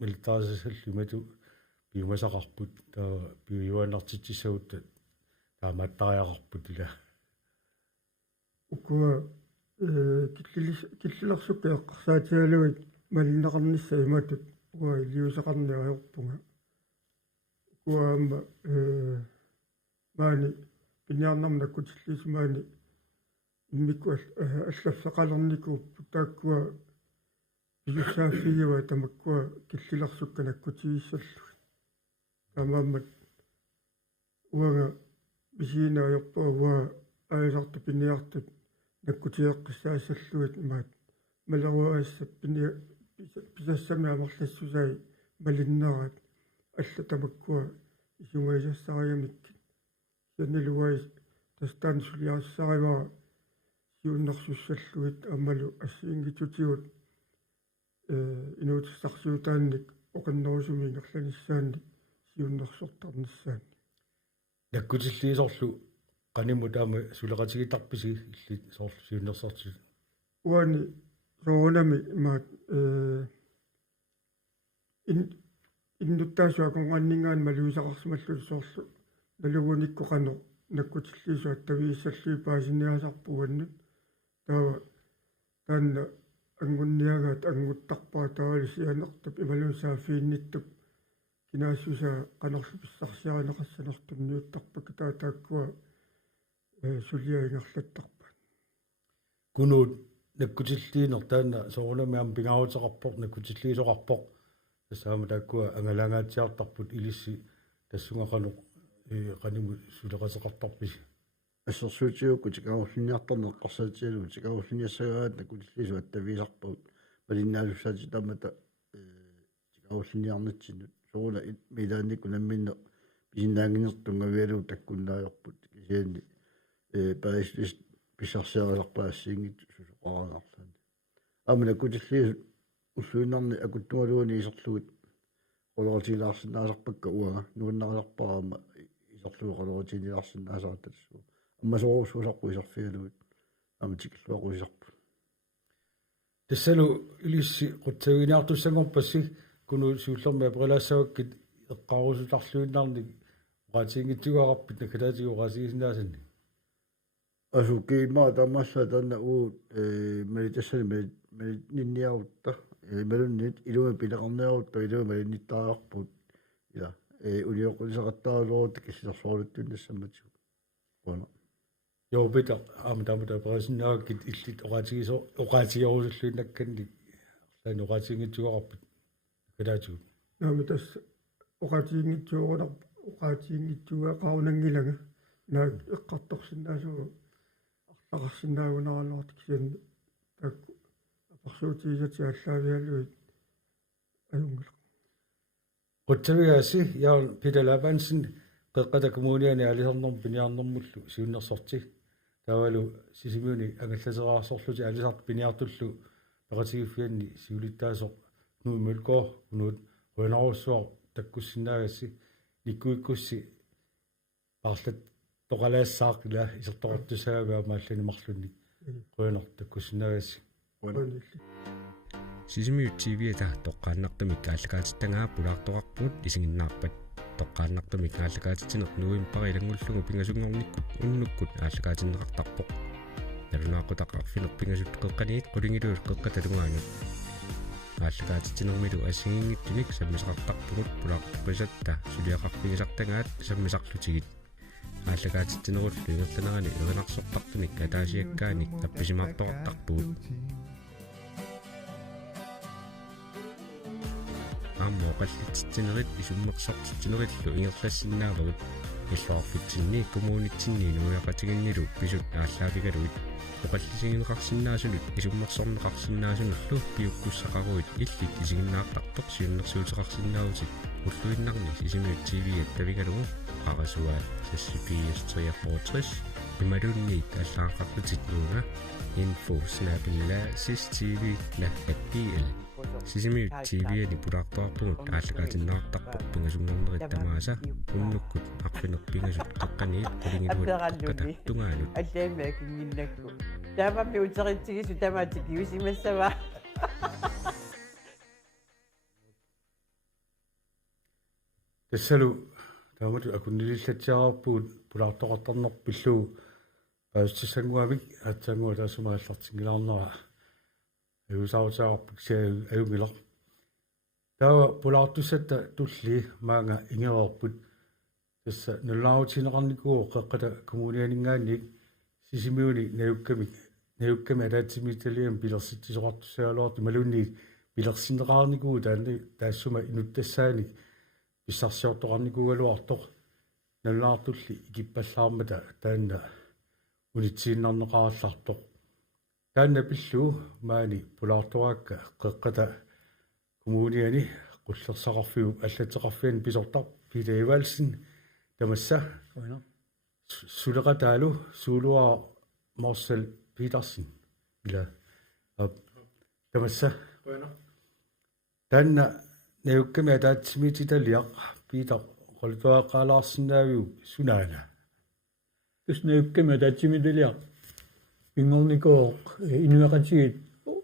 милтаасаллу мату пиумасақарпут таа пиуюаннартитсисагутта тааматтариақарпут ила укуа киллилэрсукка эққарсаатигалуит малинеқарнisса иматут уа илиусеқарниариорпунга укуаама маани пиниарнарна кутиллисмаани иммикку аллаффеқалернику тааккуа пилуссааффигива тамаккуа киллилэрсукка наккутигиссаллу тамааммат уага мисинаajorpua ааларту пиниартут наккутиэққиссаассаллуит имаат малеруаассап писассами амерлассусаи малиннерат алла тамаккуа исумаисассариамикки сианилуай тастаан сулиассариваа сиуннэрсуссаллуит аммалу ассиингитутигут инуутиссарсуутаанник оқаннерусуми нерланиссаанник сиуннэрсортарниссаан наккутиллиисорлу qaниму таама сулеқатигитарписи илли соорлу сиуннерсарту уани роонами маат иннуттаасуа конганнингаан малуисақарсималлу соорлу налугуниккоқано наккутиллиисуа тавииссаллуи паасинниасарпуганнут таава таанна ангунниагаат ангуттарпаа таавали сианертап ималуусаафиинниттуп кинаассуса канерлу писсарсиаринеқассанертунниуттарпак таатааккуа сулиаингерлаттарпа кунуут наккутиллиинер таанна соорунамиам пингаарутеқарпоқ наккутиллиисоқарпоқ тассаама тааккуа ангалаагаатсиартарпут илисси тассунгақано qaниму сулеқасеқартарпис ассерсуутиукку тикауллиниартарнеққарсаатиалу тикауллиниассагаат накутиллису аттавиисарпагут малиннаалуссаати таамата тикауллиниарнатсинут соола милааникку намминне писиннаангинертунгавиалу таккуннаajorput кисианни парис писарсиараларпаассиингит сусоқараанарлаани аама накутиллису уллуиннарни акуттумалуани исерлугит qolorutilaarsinnaasarpakka uanga nuunnariarparaama isarluu qolorutilaarsinnaasarattassuu аммасоорусуусарпу исарфиалуит амтикиллуақуисарпу тассалу илисси қутсавиниартуссангорпасси куну сууллерми априлаассаваккит эққарусутарлуиннарник оqaатингитсугаараппит накалаатигу оqaатигисинаасанни асукиимаа тамасса танна уут малитассани нинниарутта малуннит илума пилеқарниарутта илума малинниттариарпут ила улиоқулисақаттаалуурут киссерсоолуттуннассамматигу вона йобита амтамута пресиннааккит иллит оqaатигиорусуллуиннакканник арлаани оqaатингитсугаараппит накалаатигу наами тасс оqaатингитсуага наак эққарторсиннаасугу арлақарсиннаагунаралуарт кисианни таакку апарсуутигати аллаавиалуит аюнгла qutsavigaassi yaun Peter Labansen qeqqata kommuniani alisarnerm piniarnermullu siunnersorti taavalu sisimiuni angallaseraasorluti alisart piniartullu peqatigiffianni siulittaasoq nuumulkoor unuut ruinaruussuar takkussinaagassi nikkuikkussi parlat toqalaassaaqila isertoqortusaaga maallani marlunnik ruinar takkussinaagassi Sisimiut TV-та тоққааннартамик ааллакаатиттангаа пулаартоқарпугут исигиннаарпат тоққааннартамик ааллакаатитинеқ нуимпари илангуллугу пингасунгорниккут уннуккут ааллакаатиннеқартарпоқ налунааққутақарфинеқ пингасут қеққаниит қулингилуус қеққаталунгаанут ааллакаатитинермилу ассигингиттуник саммисақартарпугут пулаартоққисатта сулиақарфигисартангаат саммисарлутигит ааллакаатитинеруллу ингерланерани эринарсортартуник атаасиаккааник апписимаартоқартарпугут аммо qalлитсинерит исуммерсартитсинериллу ингерлассиннаавагут иллуарфитсинни коммуунитсинни нуяқатигиннилу писут ааллаавигалуит оқаллисигинеқарсинаасулут исуммерсорнеқарсинаасунуллу пиуккуссақаруит иллит исигиннаартартоқ сиуннерсуутеқарсинаавутик уллуиннарни сисимиут TV-ат тавигалугу қарасуаат сассипиестриаққотрис ималунниит аллаақарлутит нуга info@sis.tv.pl Sisimiut TV-ани пулаартоарпугут ааллакаатиннаартарпоқ пингасунгорнерит тамааса уннуккут арфинерпингасут қеққаниит qulingilуат тунгаанут аллаамаа кингиннакку таамаппи утеритсигису тамаатик юсимассава тассалу таамату акуннилиллатсиарарпуут пулаартоқартарнерпиллуу паастиссангуавик аатсангуа таасумааллартингилаарнера юусаутаарпик сиа аюмилар таа пулаартуссатта тулли маанга ингерерпут тасса нуллаутинеқарникуу қеққата коммунианингаанник сисимиуни наюкками алаатсимиталиам пилерситсисоқартуссаалуарти малунни пилерсинеқарникуу таанни таассума инуттассааник писсарсиортоқарникуугалуартоқ наллаартулли икиппаллаармата таанна унитсииннарнеқараллартоқ таанна пиллу маани пулаартуаакка қеққата коммуниани qullersaqarfiu аллатеқарфиан писортар пилаивалсин тамасса сулеқатаалу суулуа Marcel Petersen ила тамасса таанна неукками атаатсимититалиақ Питер qoltuaqaalaarsinnaavиу сунаана тусneukками атаатсимиталиақ ингорникооқ инуақатигит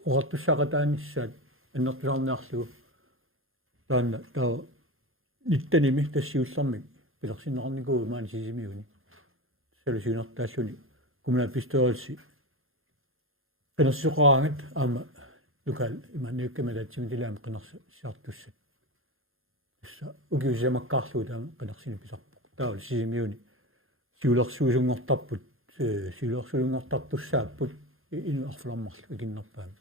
оqartussaqataanissaat аннертусаарниарлугу таанна таа ниттаними тассиуллэрмик пилерсиннеқарникуу маани сисимиуни салусинертааллуни кумна пистоолси qenersuqarangat аама лукал иманеукками атаатсимиталаами qenersiartussat issa ukiusiamakkaarluu taama qenersini pisarpoq taawul sisimiuni siulersuusungortarput siulersuungortartussaapпут inuarflarmarlu ikinnerpaami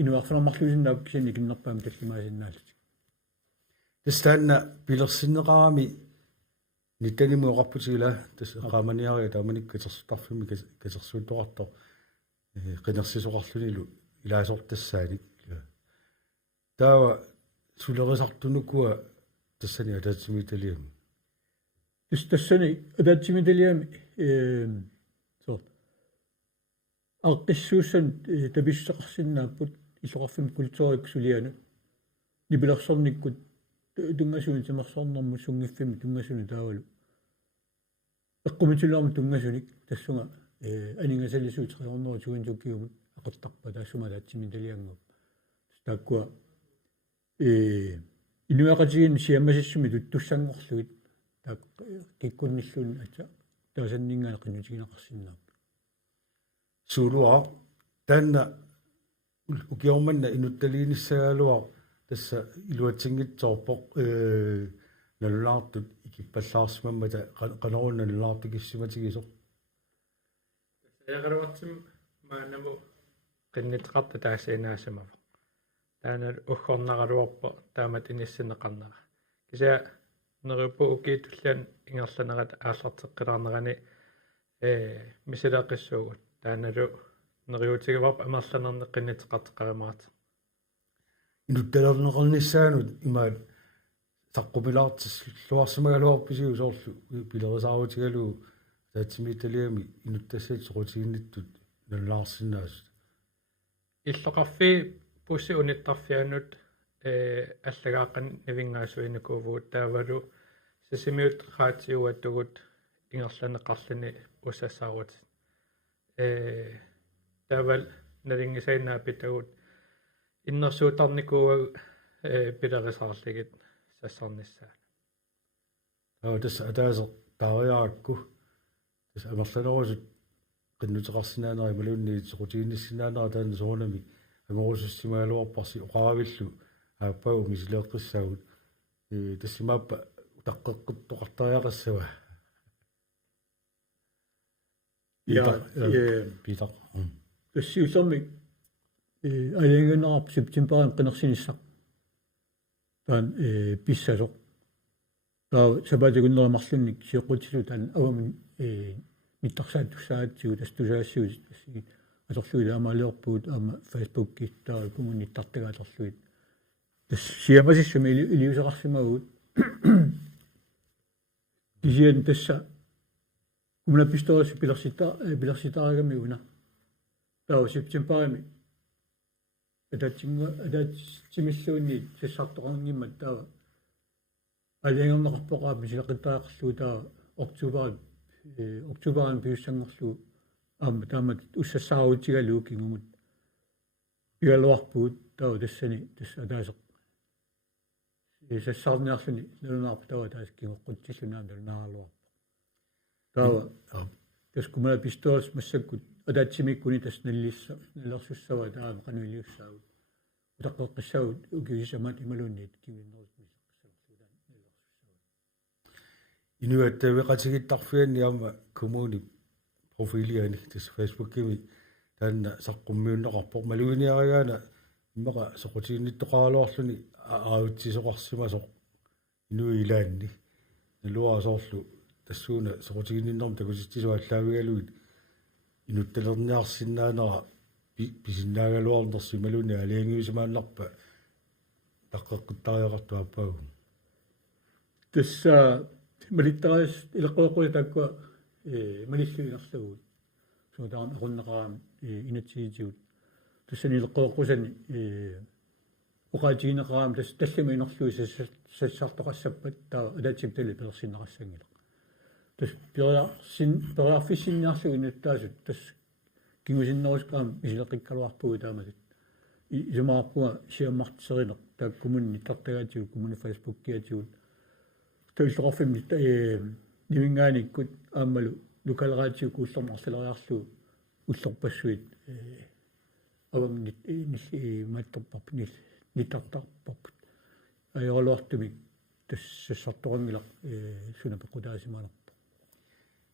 inuarflarmarluusinnaap kisani ikinnerpaami tallimaasinnaalut тастанна пилерсиннеқарами ниттанимуоқарпутигила тас qaamaniaria taamanik katersutarfimi katersuuttoqartor qenersisuqarlunilу илаасортассааник таава сулерисартунукуа тассани атаатсимиталиами тассани атаатсимиталиами со артиссууссан табиссеқарсиннааппут исоқарфим культуурик сулиану нибилерсорниккут тунгасуни тимерсорнэрму сунгиффими тунгасуни таавалу эққумитулаарму тунгасуник тассунга анингасалисуут триорнеру тугинтуккиумут ақаттарпа таассума атаатсимиталиангоп тааккуа инуақатигин сиаммасиссуми туттуссангорлугит таак киккунниллуун ата таасаннингаана qinutiginaqarsinnaappu суулуа таанна укиорманна инутталииниссагалуа тасса илуатсингитсоорпоқ наллаартут икиппаллаарсимаммата qanarunna наллаартикиссиматигисо саягаруатсим маанаму qinniteqarta taasainaasamafa таанал уггорнагалуарпа таамат иниссинеқарнера кися нерупу укиитуллаан ингерланерат ааллартеққилаарнерани мисилеқиссуугут тааналу нериутигаварп амерланерне qinniteqarteqaramаат инутталернеқарниссаанут имаат саққумилаартис луарсимагалуарписиу соорлу пилерисааруутигалуу таатсимиталиами инуттассаат соқутигинниттут наллаарсинаасут иллоқарфи пусси униттарфианут аллагааққан навингаасуинакуувуут таавалу сисимиут хаатиуаттугут ингерланеқарлани уссассаарут таавал налингисайнаапитагут иннерсуутарникууаг пилерисаарлигит сассарниссаа тас атаасо таариаакку тас амерланерусут qinnuteqarsinaanerai malunniit soqutiinissinaanera taanna soonami аморусуссимаалуарпарси оқаравиллу ааппагу мисилеэққиссаагут тассимааппа таққеққиттоқартариақассава питер тассиусэрмик алингенерап септемберин qenersinissaq таан писсасоқ таа сабатигуннерамарлунник сиоқутилу таан авамин ниттарсааттуссаатсигу тастусаассуут тасси аторлуит аамаалеорпуут аама фейсбукки таа коммуниттартагаалерлуит тассиамасиссами илиусеқарсимагуут кисиан тасса кумнапписторисси пилерситаарагами уна таа септемберими атаатсимиллуунни сассартоқарнгиммат таа алиангернеқарпоқаа мисилеқиттаақарлуу таа октуберин пиуссангорлуу аама таамат уссассааруутигалуу кингумут пигалуарпуут таа тассани тасса таасеқ сассаарниарлуни налунаарпу таа таас кингоққутсиллунаа налунааралуарпа таа тас кумала писторс массаккут атаатсимиккуни тас наллисса налерсуссава таама кануилиуссаагут утаққеққиссаагут укисамат ималуунниит кивиннерус мисеққиссаварлуутаа налерсуссава инуаттавеқатигиттарфианни аама коммуни профилианик тас фейсбуккими таанна саққуммиуннеқарпоқ малуиниаригаана иммақа соқутиинниттоқаралуарлуни аавутсисоқарсимасоқ инуилаанни нилуасоорлу тассууна соқутигиннэрм такуситсисуаллаавигалуит инутталерниарсиннаанера писиннаагалуарнерсу малуни алиангиусимааннарпа таққаққуттариақарту аппагу тасса малиттарис илеққуэққуи таккуа малиллуинерлагуут суутаам ақуннеқараам инатсигитигут тассани илеққуэққусани уқаатигинеқараам таллама инерлуи сассартоқассаппат таа алаатиптали персиннеқассангила тас периарфиссинниарлуг инуттаасут тас кигусиннерускаам исилеқиккалуарпугу таамасут исумаарпуга сиаммартисеринеқ таа коммуни тартагаатигут коммуни фейсбуккиатигут таиллоқарфимми нивингааниккут аамалу лукалераатигу кууллермарлалериарлу уллерпассуит авамни маттарпарпу нитартарпарпут аёралуартумик тассартоқангилақ сунапеқутаасимаанерпа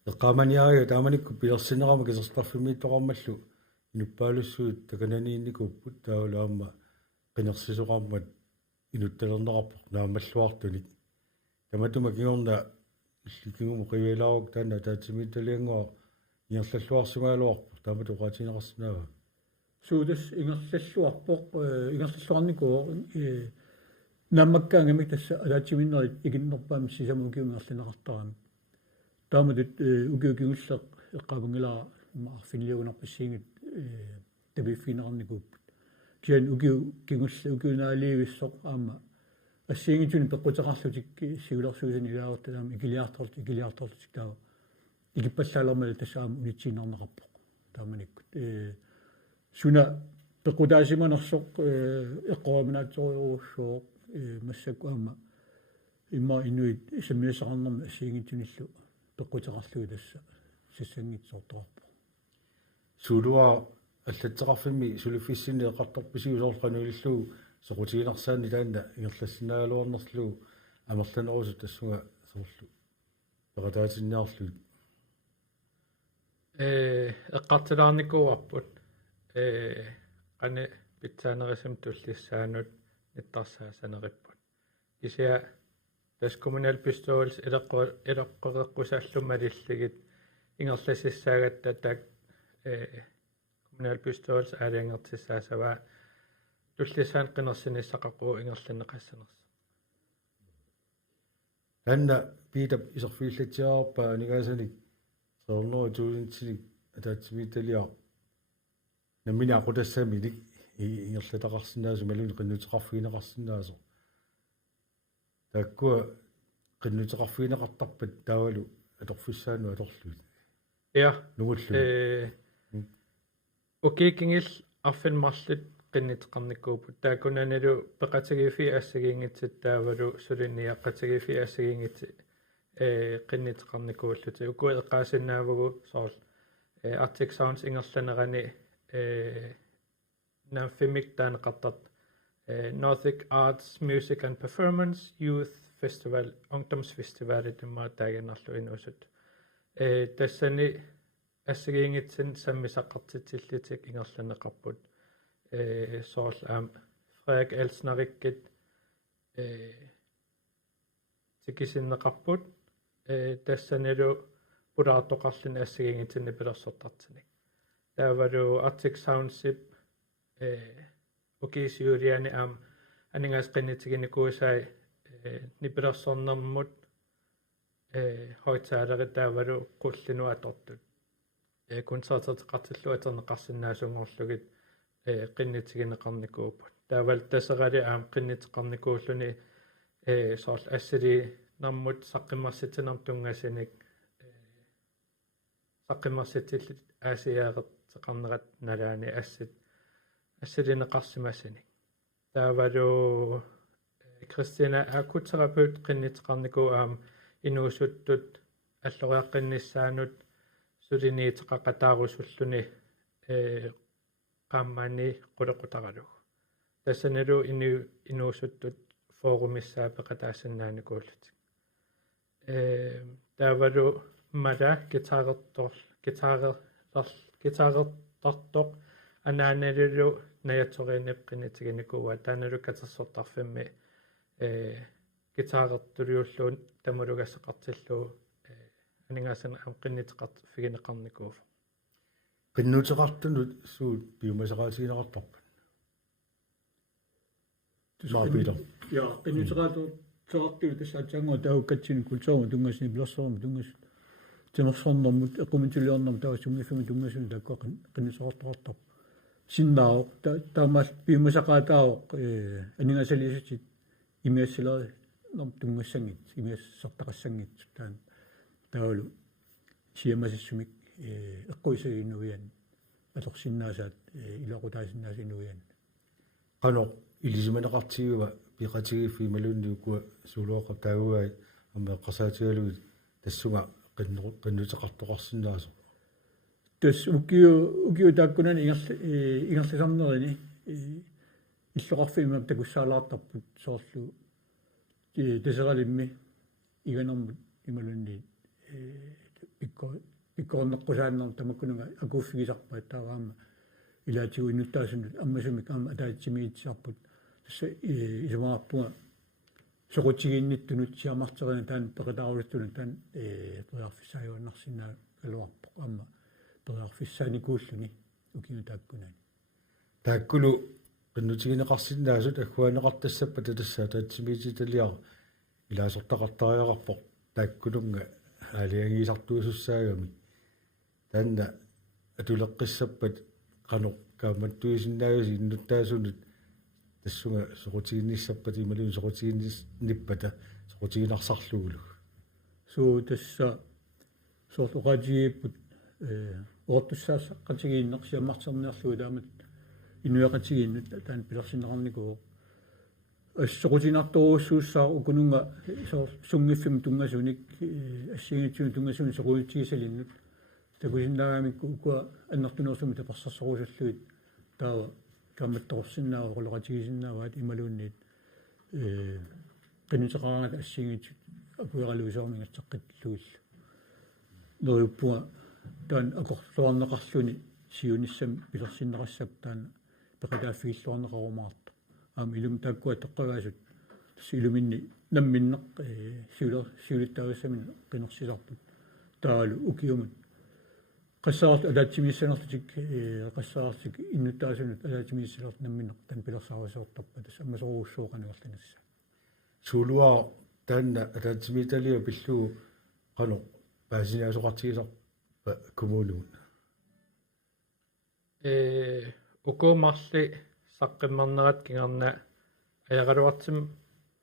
эққаманиариу тааманикку пилерсинерама кисерстарфимииттоқармаллу инуппаалуссуут такананиинникуппут таулаама қинерсисоқармат инутталернеқарпоқ наамаллуартуник таматума кигорна илликигуму қивилаарок таана таатимитталиангоо ингерллуарсимаалуарпо таамату қаатинеқарсинаава суудас ингерллуарпоқ ингерллуарникуу наммаккаангами тасса алаатиминнери игиннерпаами сисамукиунгерлинеқартарами тааматут укиукигуллеқ эққавангилаа арфинлиугунарпассиингит табиффинеқарникууппут киан укиукигулла укиунааливиссоқ аама ассиингитуни пеққутеқарлутик сигулерсуусани илааваттаами игилиарторлутик таава игиппаллаалермали тассаама унитсииннарнеқарпоқ тааманиккут суна пеққутаасиманерсоқ эққуаминаатсориуруссоо массакку аама имма инуит исаммиасақарнерми ассиингитуниллу пеққутеқарлуи тасса сиссангитсоорторпо сулуа аллатсеқарфимми сулуффиссини эққарторписиусоорлқануилиллугу соқутигинарсаани таанна ингерлассинаагалуарнерлугу амерланерусу тассунга соорлу пеқатаатинниарлу эққартилаарникууарпут қане питсаанерисам туллиссаанут ниттарсаасанериппут исиа тас коммунал пистолс элеққореққусааллумалиллигит ингерлассиссаагатта так коммунал пистолс аалиангертиссаасава туллисаан қинерсиниссақақуу ингерланеқассанерс таанна питап исерфииллатсиаарпаа анигаасаник соорноо туулинтсилик атаатсимитталиаа наммина aqutassaminik ингерлатақарсинаасу малуни қиннутеқарфигинеқарсинаасо таккуа қиннутеқарфигинеқартарпат таавалу аторфиссаану аторлуит я нугуллу окей кингил арфинмарлит qinniteqarnikkuuput taakkunaanilu peqatigiffi assagingitsit taavalu suliniaqqatigiffi assagingitsi qinniiteqarnikkuulluti ukku eqqaasinnaavagu soorl Arctic Sounds ingerlanerani naamfimik taaneqartart Nordic Arts Music and Performance Youth Festival ungdomsfestivalit imma taaginarlu inuusut tassani assagingitsin sammisaqqartitillitik ingerlaneqarput soorl Frederik Elsnerikkit tikisinneqarput tassanilu pulaartoqarlin assagingitsinni pilersortartinik taavalu Arctic Soundsip ukisiuliani aningas qinnitiginikusai nipilersornermut hoitsaalerit taavalu qullinu atortut konserterteqartillu aterneqarsinnaasungorlugit qinnitiginiqarnikuuput taaval taserali qinniteqarnikuulluni soorl assili narmut saqqimmarsitinarm tungasinik saqqimmarsitillit aasiaaqerteqarnerat nalaani assilineqarsimassinik taavalu Christina akuterapeut qinniteqarniku inuusuttut alloriaqqinnissaanut suliniiteqaqataarusulluni qaammaani qulequtaralu tassanilu inuusuttut forumissaa peqataassinnaanikuullut taavalu mala gitaarertartoq anaanalilu nayatoriinneq qinnitiginikkua taanalu katersortarfimmi гитаарертулиуллуун тамалугассеқартиллуу анингаасана амқиннитеқарт фигинеқарникууф qinnuteqartunut suut piumasaqaasiginaqartarpan maapilo ja qinnuteqaatu soqartu tasaatsaangua taukkatsini kultuurmu tungasni pilersormu tungas timorsornermut equmintulliornermu taasungiffimu tungasuni takkua qinnuteqartartarp sinnaao taamaal piumasaqaataaoq aningasaliisutit imiassilari norm tungassangit imiassartaqassangit taan taulu siamasassumik eqquisainuian atorsinnaasaat ilaqutaasinnaasinnuian qano ilisimanaqartiguva piqatigiffi malunniukua suluoqa taaguai ammeqqasaatigaluit tassunga qinnuteqartoqarsinnaaso tas ukiu taakkunan ingerlisarnerini иллоқарфимам такуссаалаартарпут соорлу тесераlimmi иганэрмут ималунни пиккорнеққусааннер тамаккунунга акууффигисарпаат тааваама илаатигу инуттаасунут аммасумик аама атаатсимиитсиарпут тасса исумаарпуга соқутигиинниттунут сиамартерина таан пеқатаарулуттунут таан периарфиссааюаннарсинаа галуарпоқ аама периарфиссааникууллуни укиу тааккунани тааккулу qinnutigинеқарсиннаасут аккуанеқартассаппа татассаа таатсимиититалиар илаасортақартариақарпоқ тааккулунга аалиангиисартуусуссаагами таанна атулеққиссаппат қано кааматтуисиннаагуси иннуттаасунут тассунга соқутигинниссаппат ималун соқутигинниппата соқутигинарсарлугулу суу тасса соортоқатигиппут ооттуссаас қатигииннерсиаммартерниарлугу таамат инуяқатигииннут таан пилерсинеқарникуу ассоқутинарторуссууссаа укунунга сунгиффим тунгасуник ассигитсуни тунгасуни соқуутигисалиннут такусиннаагамикку укуа аннартунерсуми тапарсарсорусаллуит таава камматторсиннаава оқулоқатигисиннааваат ималуунниит qinnuteqarangata ассигитсут акуералуисаормингатсаққитлуилла ноюппуга таан акорлуарнеқарлуни сиуниссам пилерсиннеқассап таана пеқатааффигиллуарнеқарумаарта аама илум тааккуа тоққагаасут силуминни намминнеқ сиулиттаагуссамин қинерсисарпут таалу укиумут qassaarat alaatimiissanartik qassaaratик иннутаасунут alaatimiissanart намминеқ тан пилерсаарусоортарпа тас аммасоруussууқануерланасса сулуа таанна alaatimiitalio пиллуу qano паасинаасоқартигисарпа коммунуун укуумарли саққиммарнерат кингерна аяқалуартим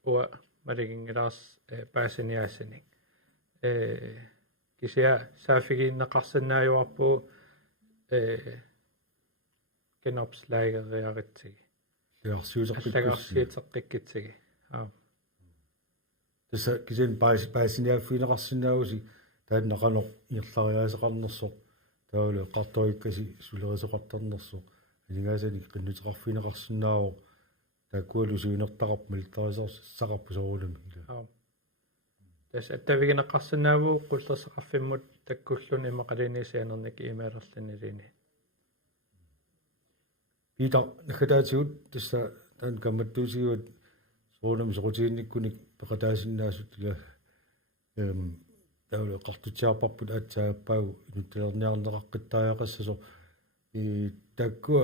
уа малигингилаарс паасиниаассаник кисиа саафигииннеқарсинааюарпу кенопслайгериаритсиги аллагарсиитеққиккитсиги тасса кисин паасиниааффинеқарсинаагуси тааннақано иерлариаасеқарнерсо тауле qartoikasi сулерисоқартарнерсо илингаасани qinnuteqarфинеқарсинаавоо тааккуалу суинертақарп милтарисарс сақарпу сорулами ила тас аттавигинеқарсинаавуу қуллерсеқарфиммут таккуллуни имақалинисианерник имаалерланилини пита накатаатигут тасса таан камматтуусигуат сорулами соқутиинниккуник пеқатаасиннаасут ила тауле qартутиарпарпут аатсааппаагу инутталерниарнеқаққиттааяқассасо и таккуа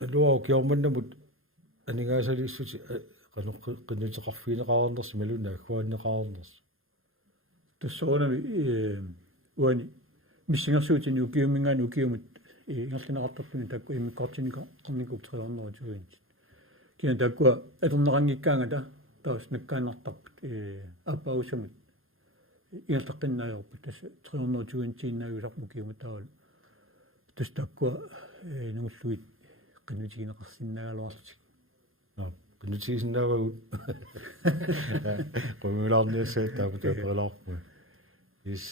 алуа киорманнамут анингаасалиссути qinnuteqarфинеқарнерс малуна аккуаннеқарнерс тассоонами уани миссингерсуутини укиумингаани укиумут ингерлинеқартартуни такку иммиккортиника qarnikuk триорнерутугинт кина таккуа атернеқангиккаангата таус наккаанартарпут аппаусамут иалтаққиннаajorput тас 320-тииннаагусарпу киумутаавал тас таккуа нугуллуит qinnutigинеқарсиннаагалуарлутик qinnutigisinnaagu qumulaarniussa taaputaapерлаарпу ис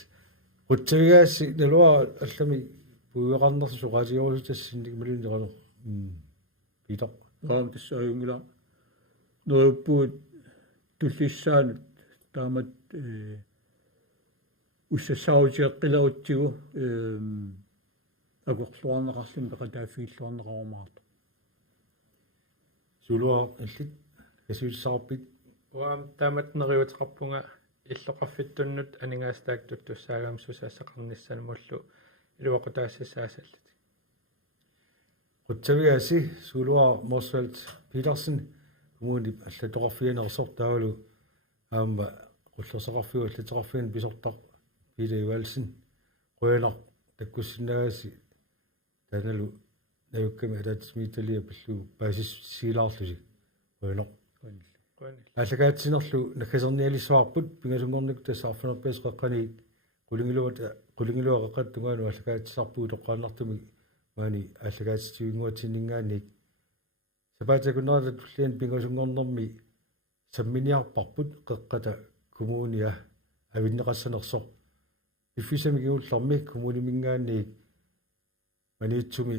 qutsagigaassi nalua allami puueqarnersu soqaasiorusutassинник малунеқано пита раам тассааюнгула нооппуут туллиссаанут таамат уссассаутиэққилерутсигу акорлуарнеқарлун пеқатааффигиллуарнеқарумаарта сулуа аллит касуиссаарпит Uam taamatneriutaqarpunga иллоқарфиттуннут анингаастаактут туссаагам сусаассақарниссанамуллу илуақутаассасаасаллут Quttaviasi Sulua Mosfeldt Petersen kommuni allatoqarfianersor aamma qullersaqarfiu allatoqarfian pisortar Peter Ivalsen qoyanar takkussinnaasi tanalu nayukkami atatsmiitalia pillu basis siilaarlusi qoyanar аллагаатсинерлу наккасерниалиссуарпут пингасунгорник тассаарфанерпиас қаққани qulinguluaqaqqattunganu аллагаатсарпуу тоққааннартуми маани аллагаатсигуатсиннгаанник сапаатакунералат туллиан пингасунгорнэрми самминиарпарпут қеққата коммуния авиннеқассанерсор иффисамигиулларми коммунимингаанник маниитсуми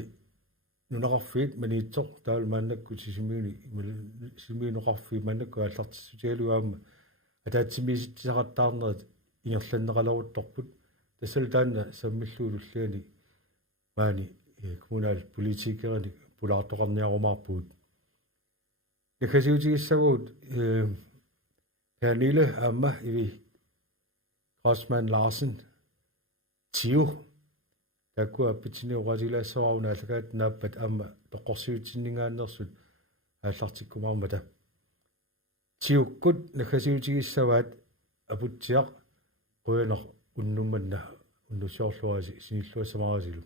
нунақарфиит маниитсор таал мааннакку симииноқарфи мааннакку аллартиссутигалуаама атаатсимиситсақаттаарнерит ингерланнеқаларутторпут тассал таанна саммиллууллиани маани коммунаал политикерани пулаартоқарниарумаарпуут накасиутигиссагуут Pernille аама иви Гросман Ларсен тиу такуа питсиниуратилаассавауна аллагаат нааппат аама тоққорсиутсиннингааннерсут ааллартиккумаармата тиуккут накасиутигиссаваат апутсиақ қуянер уннумманна уннусиорлуаси синиллуассамаарасилу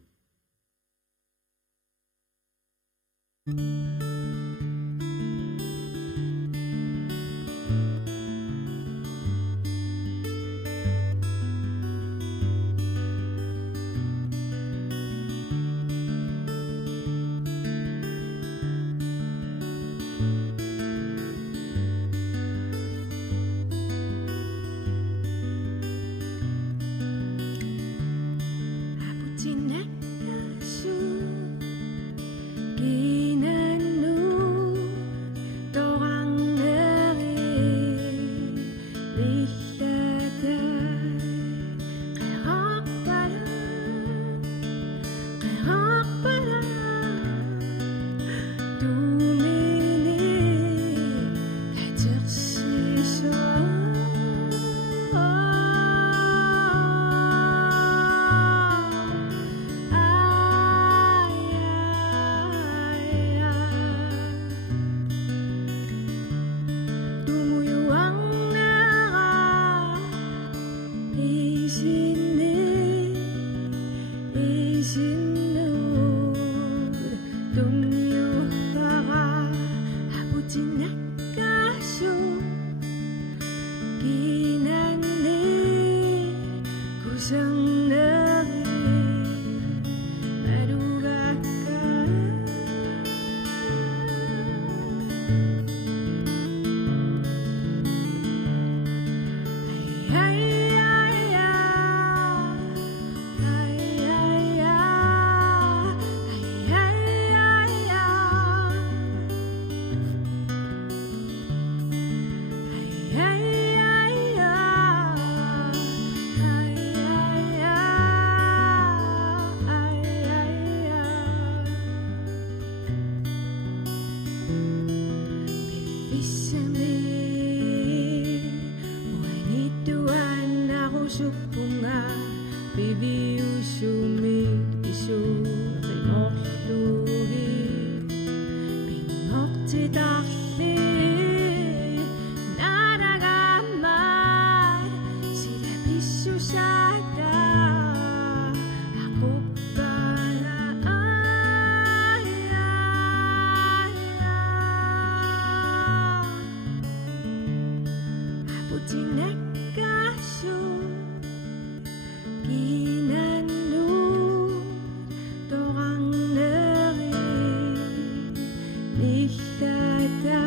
Licht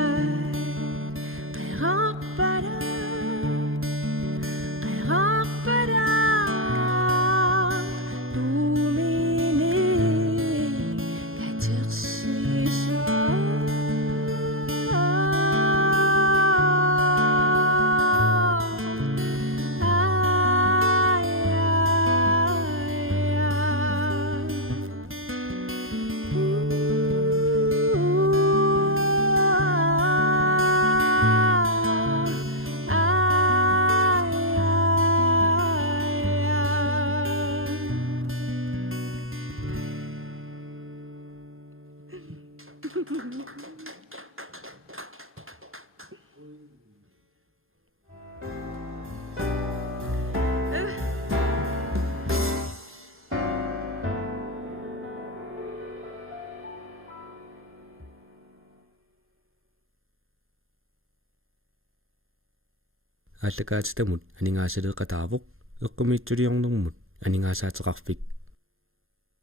ааллакаатитамут анингаасалеэкъатаавоқ эққумиитсулиорнэрмут анингаасаатеқарфик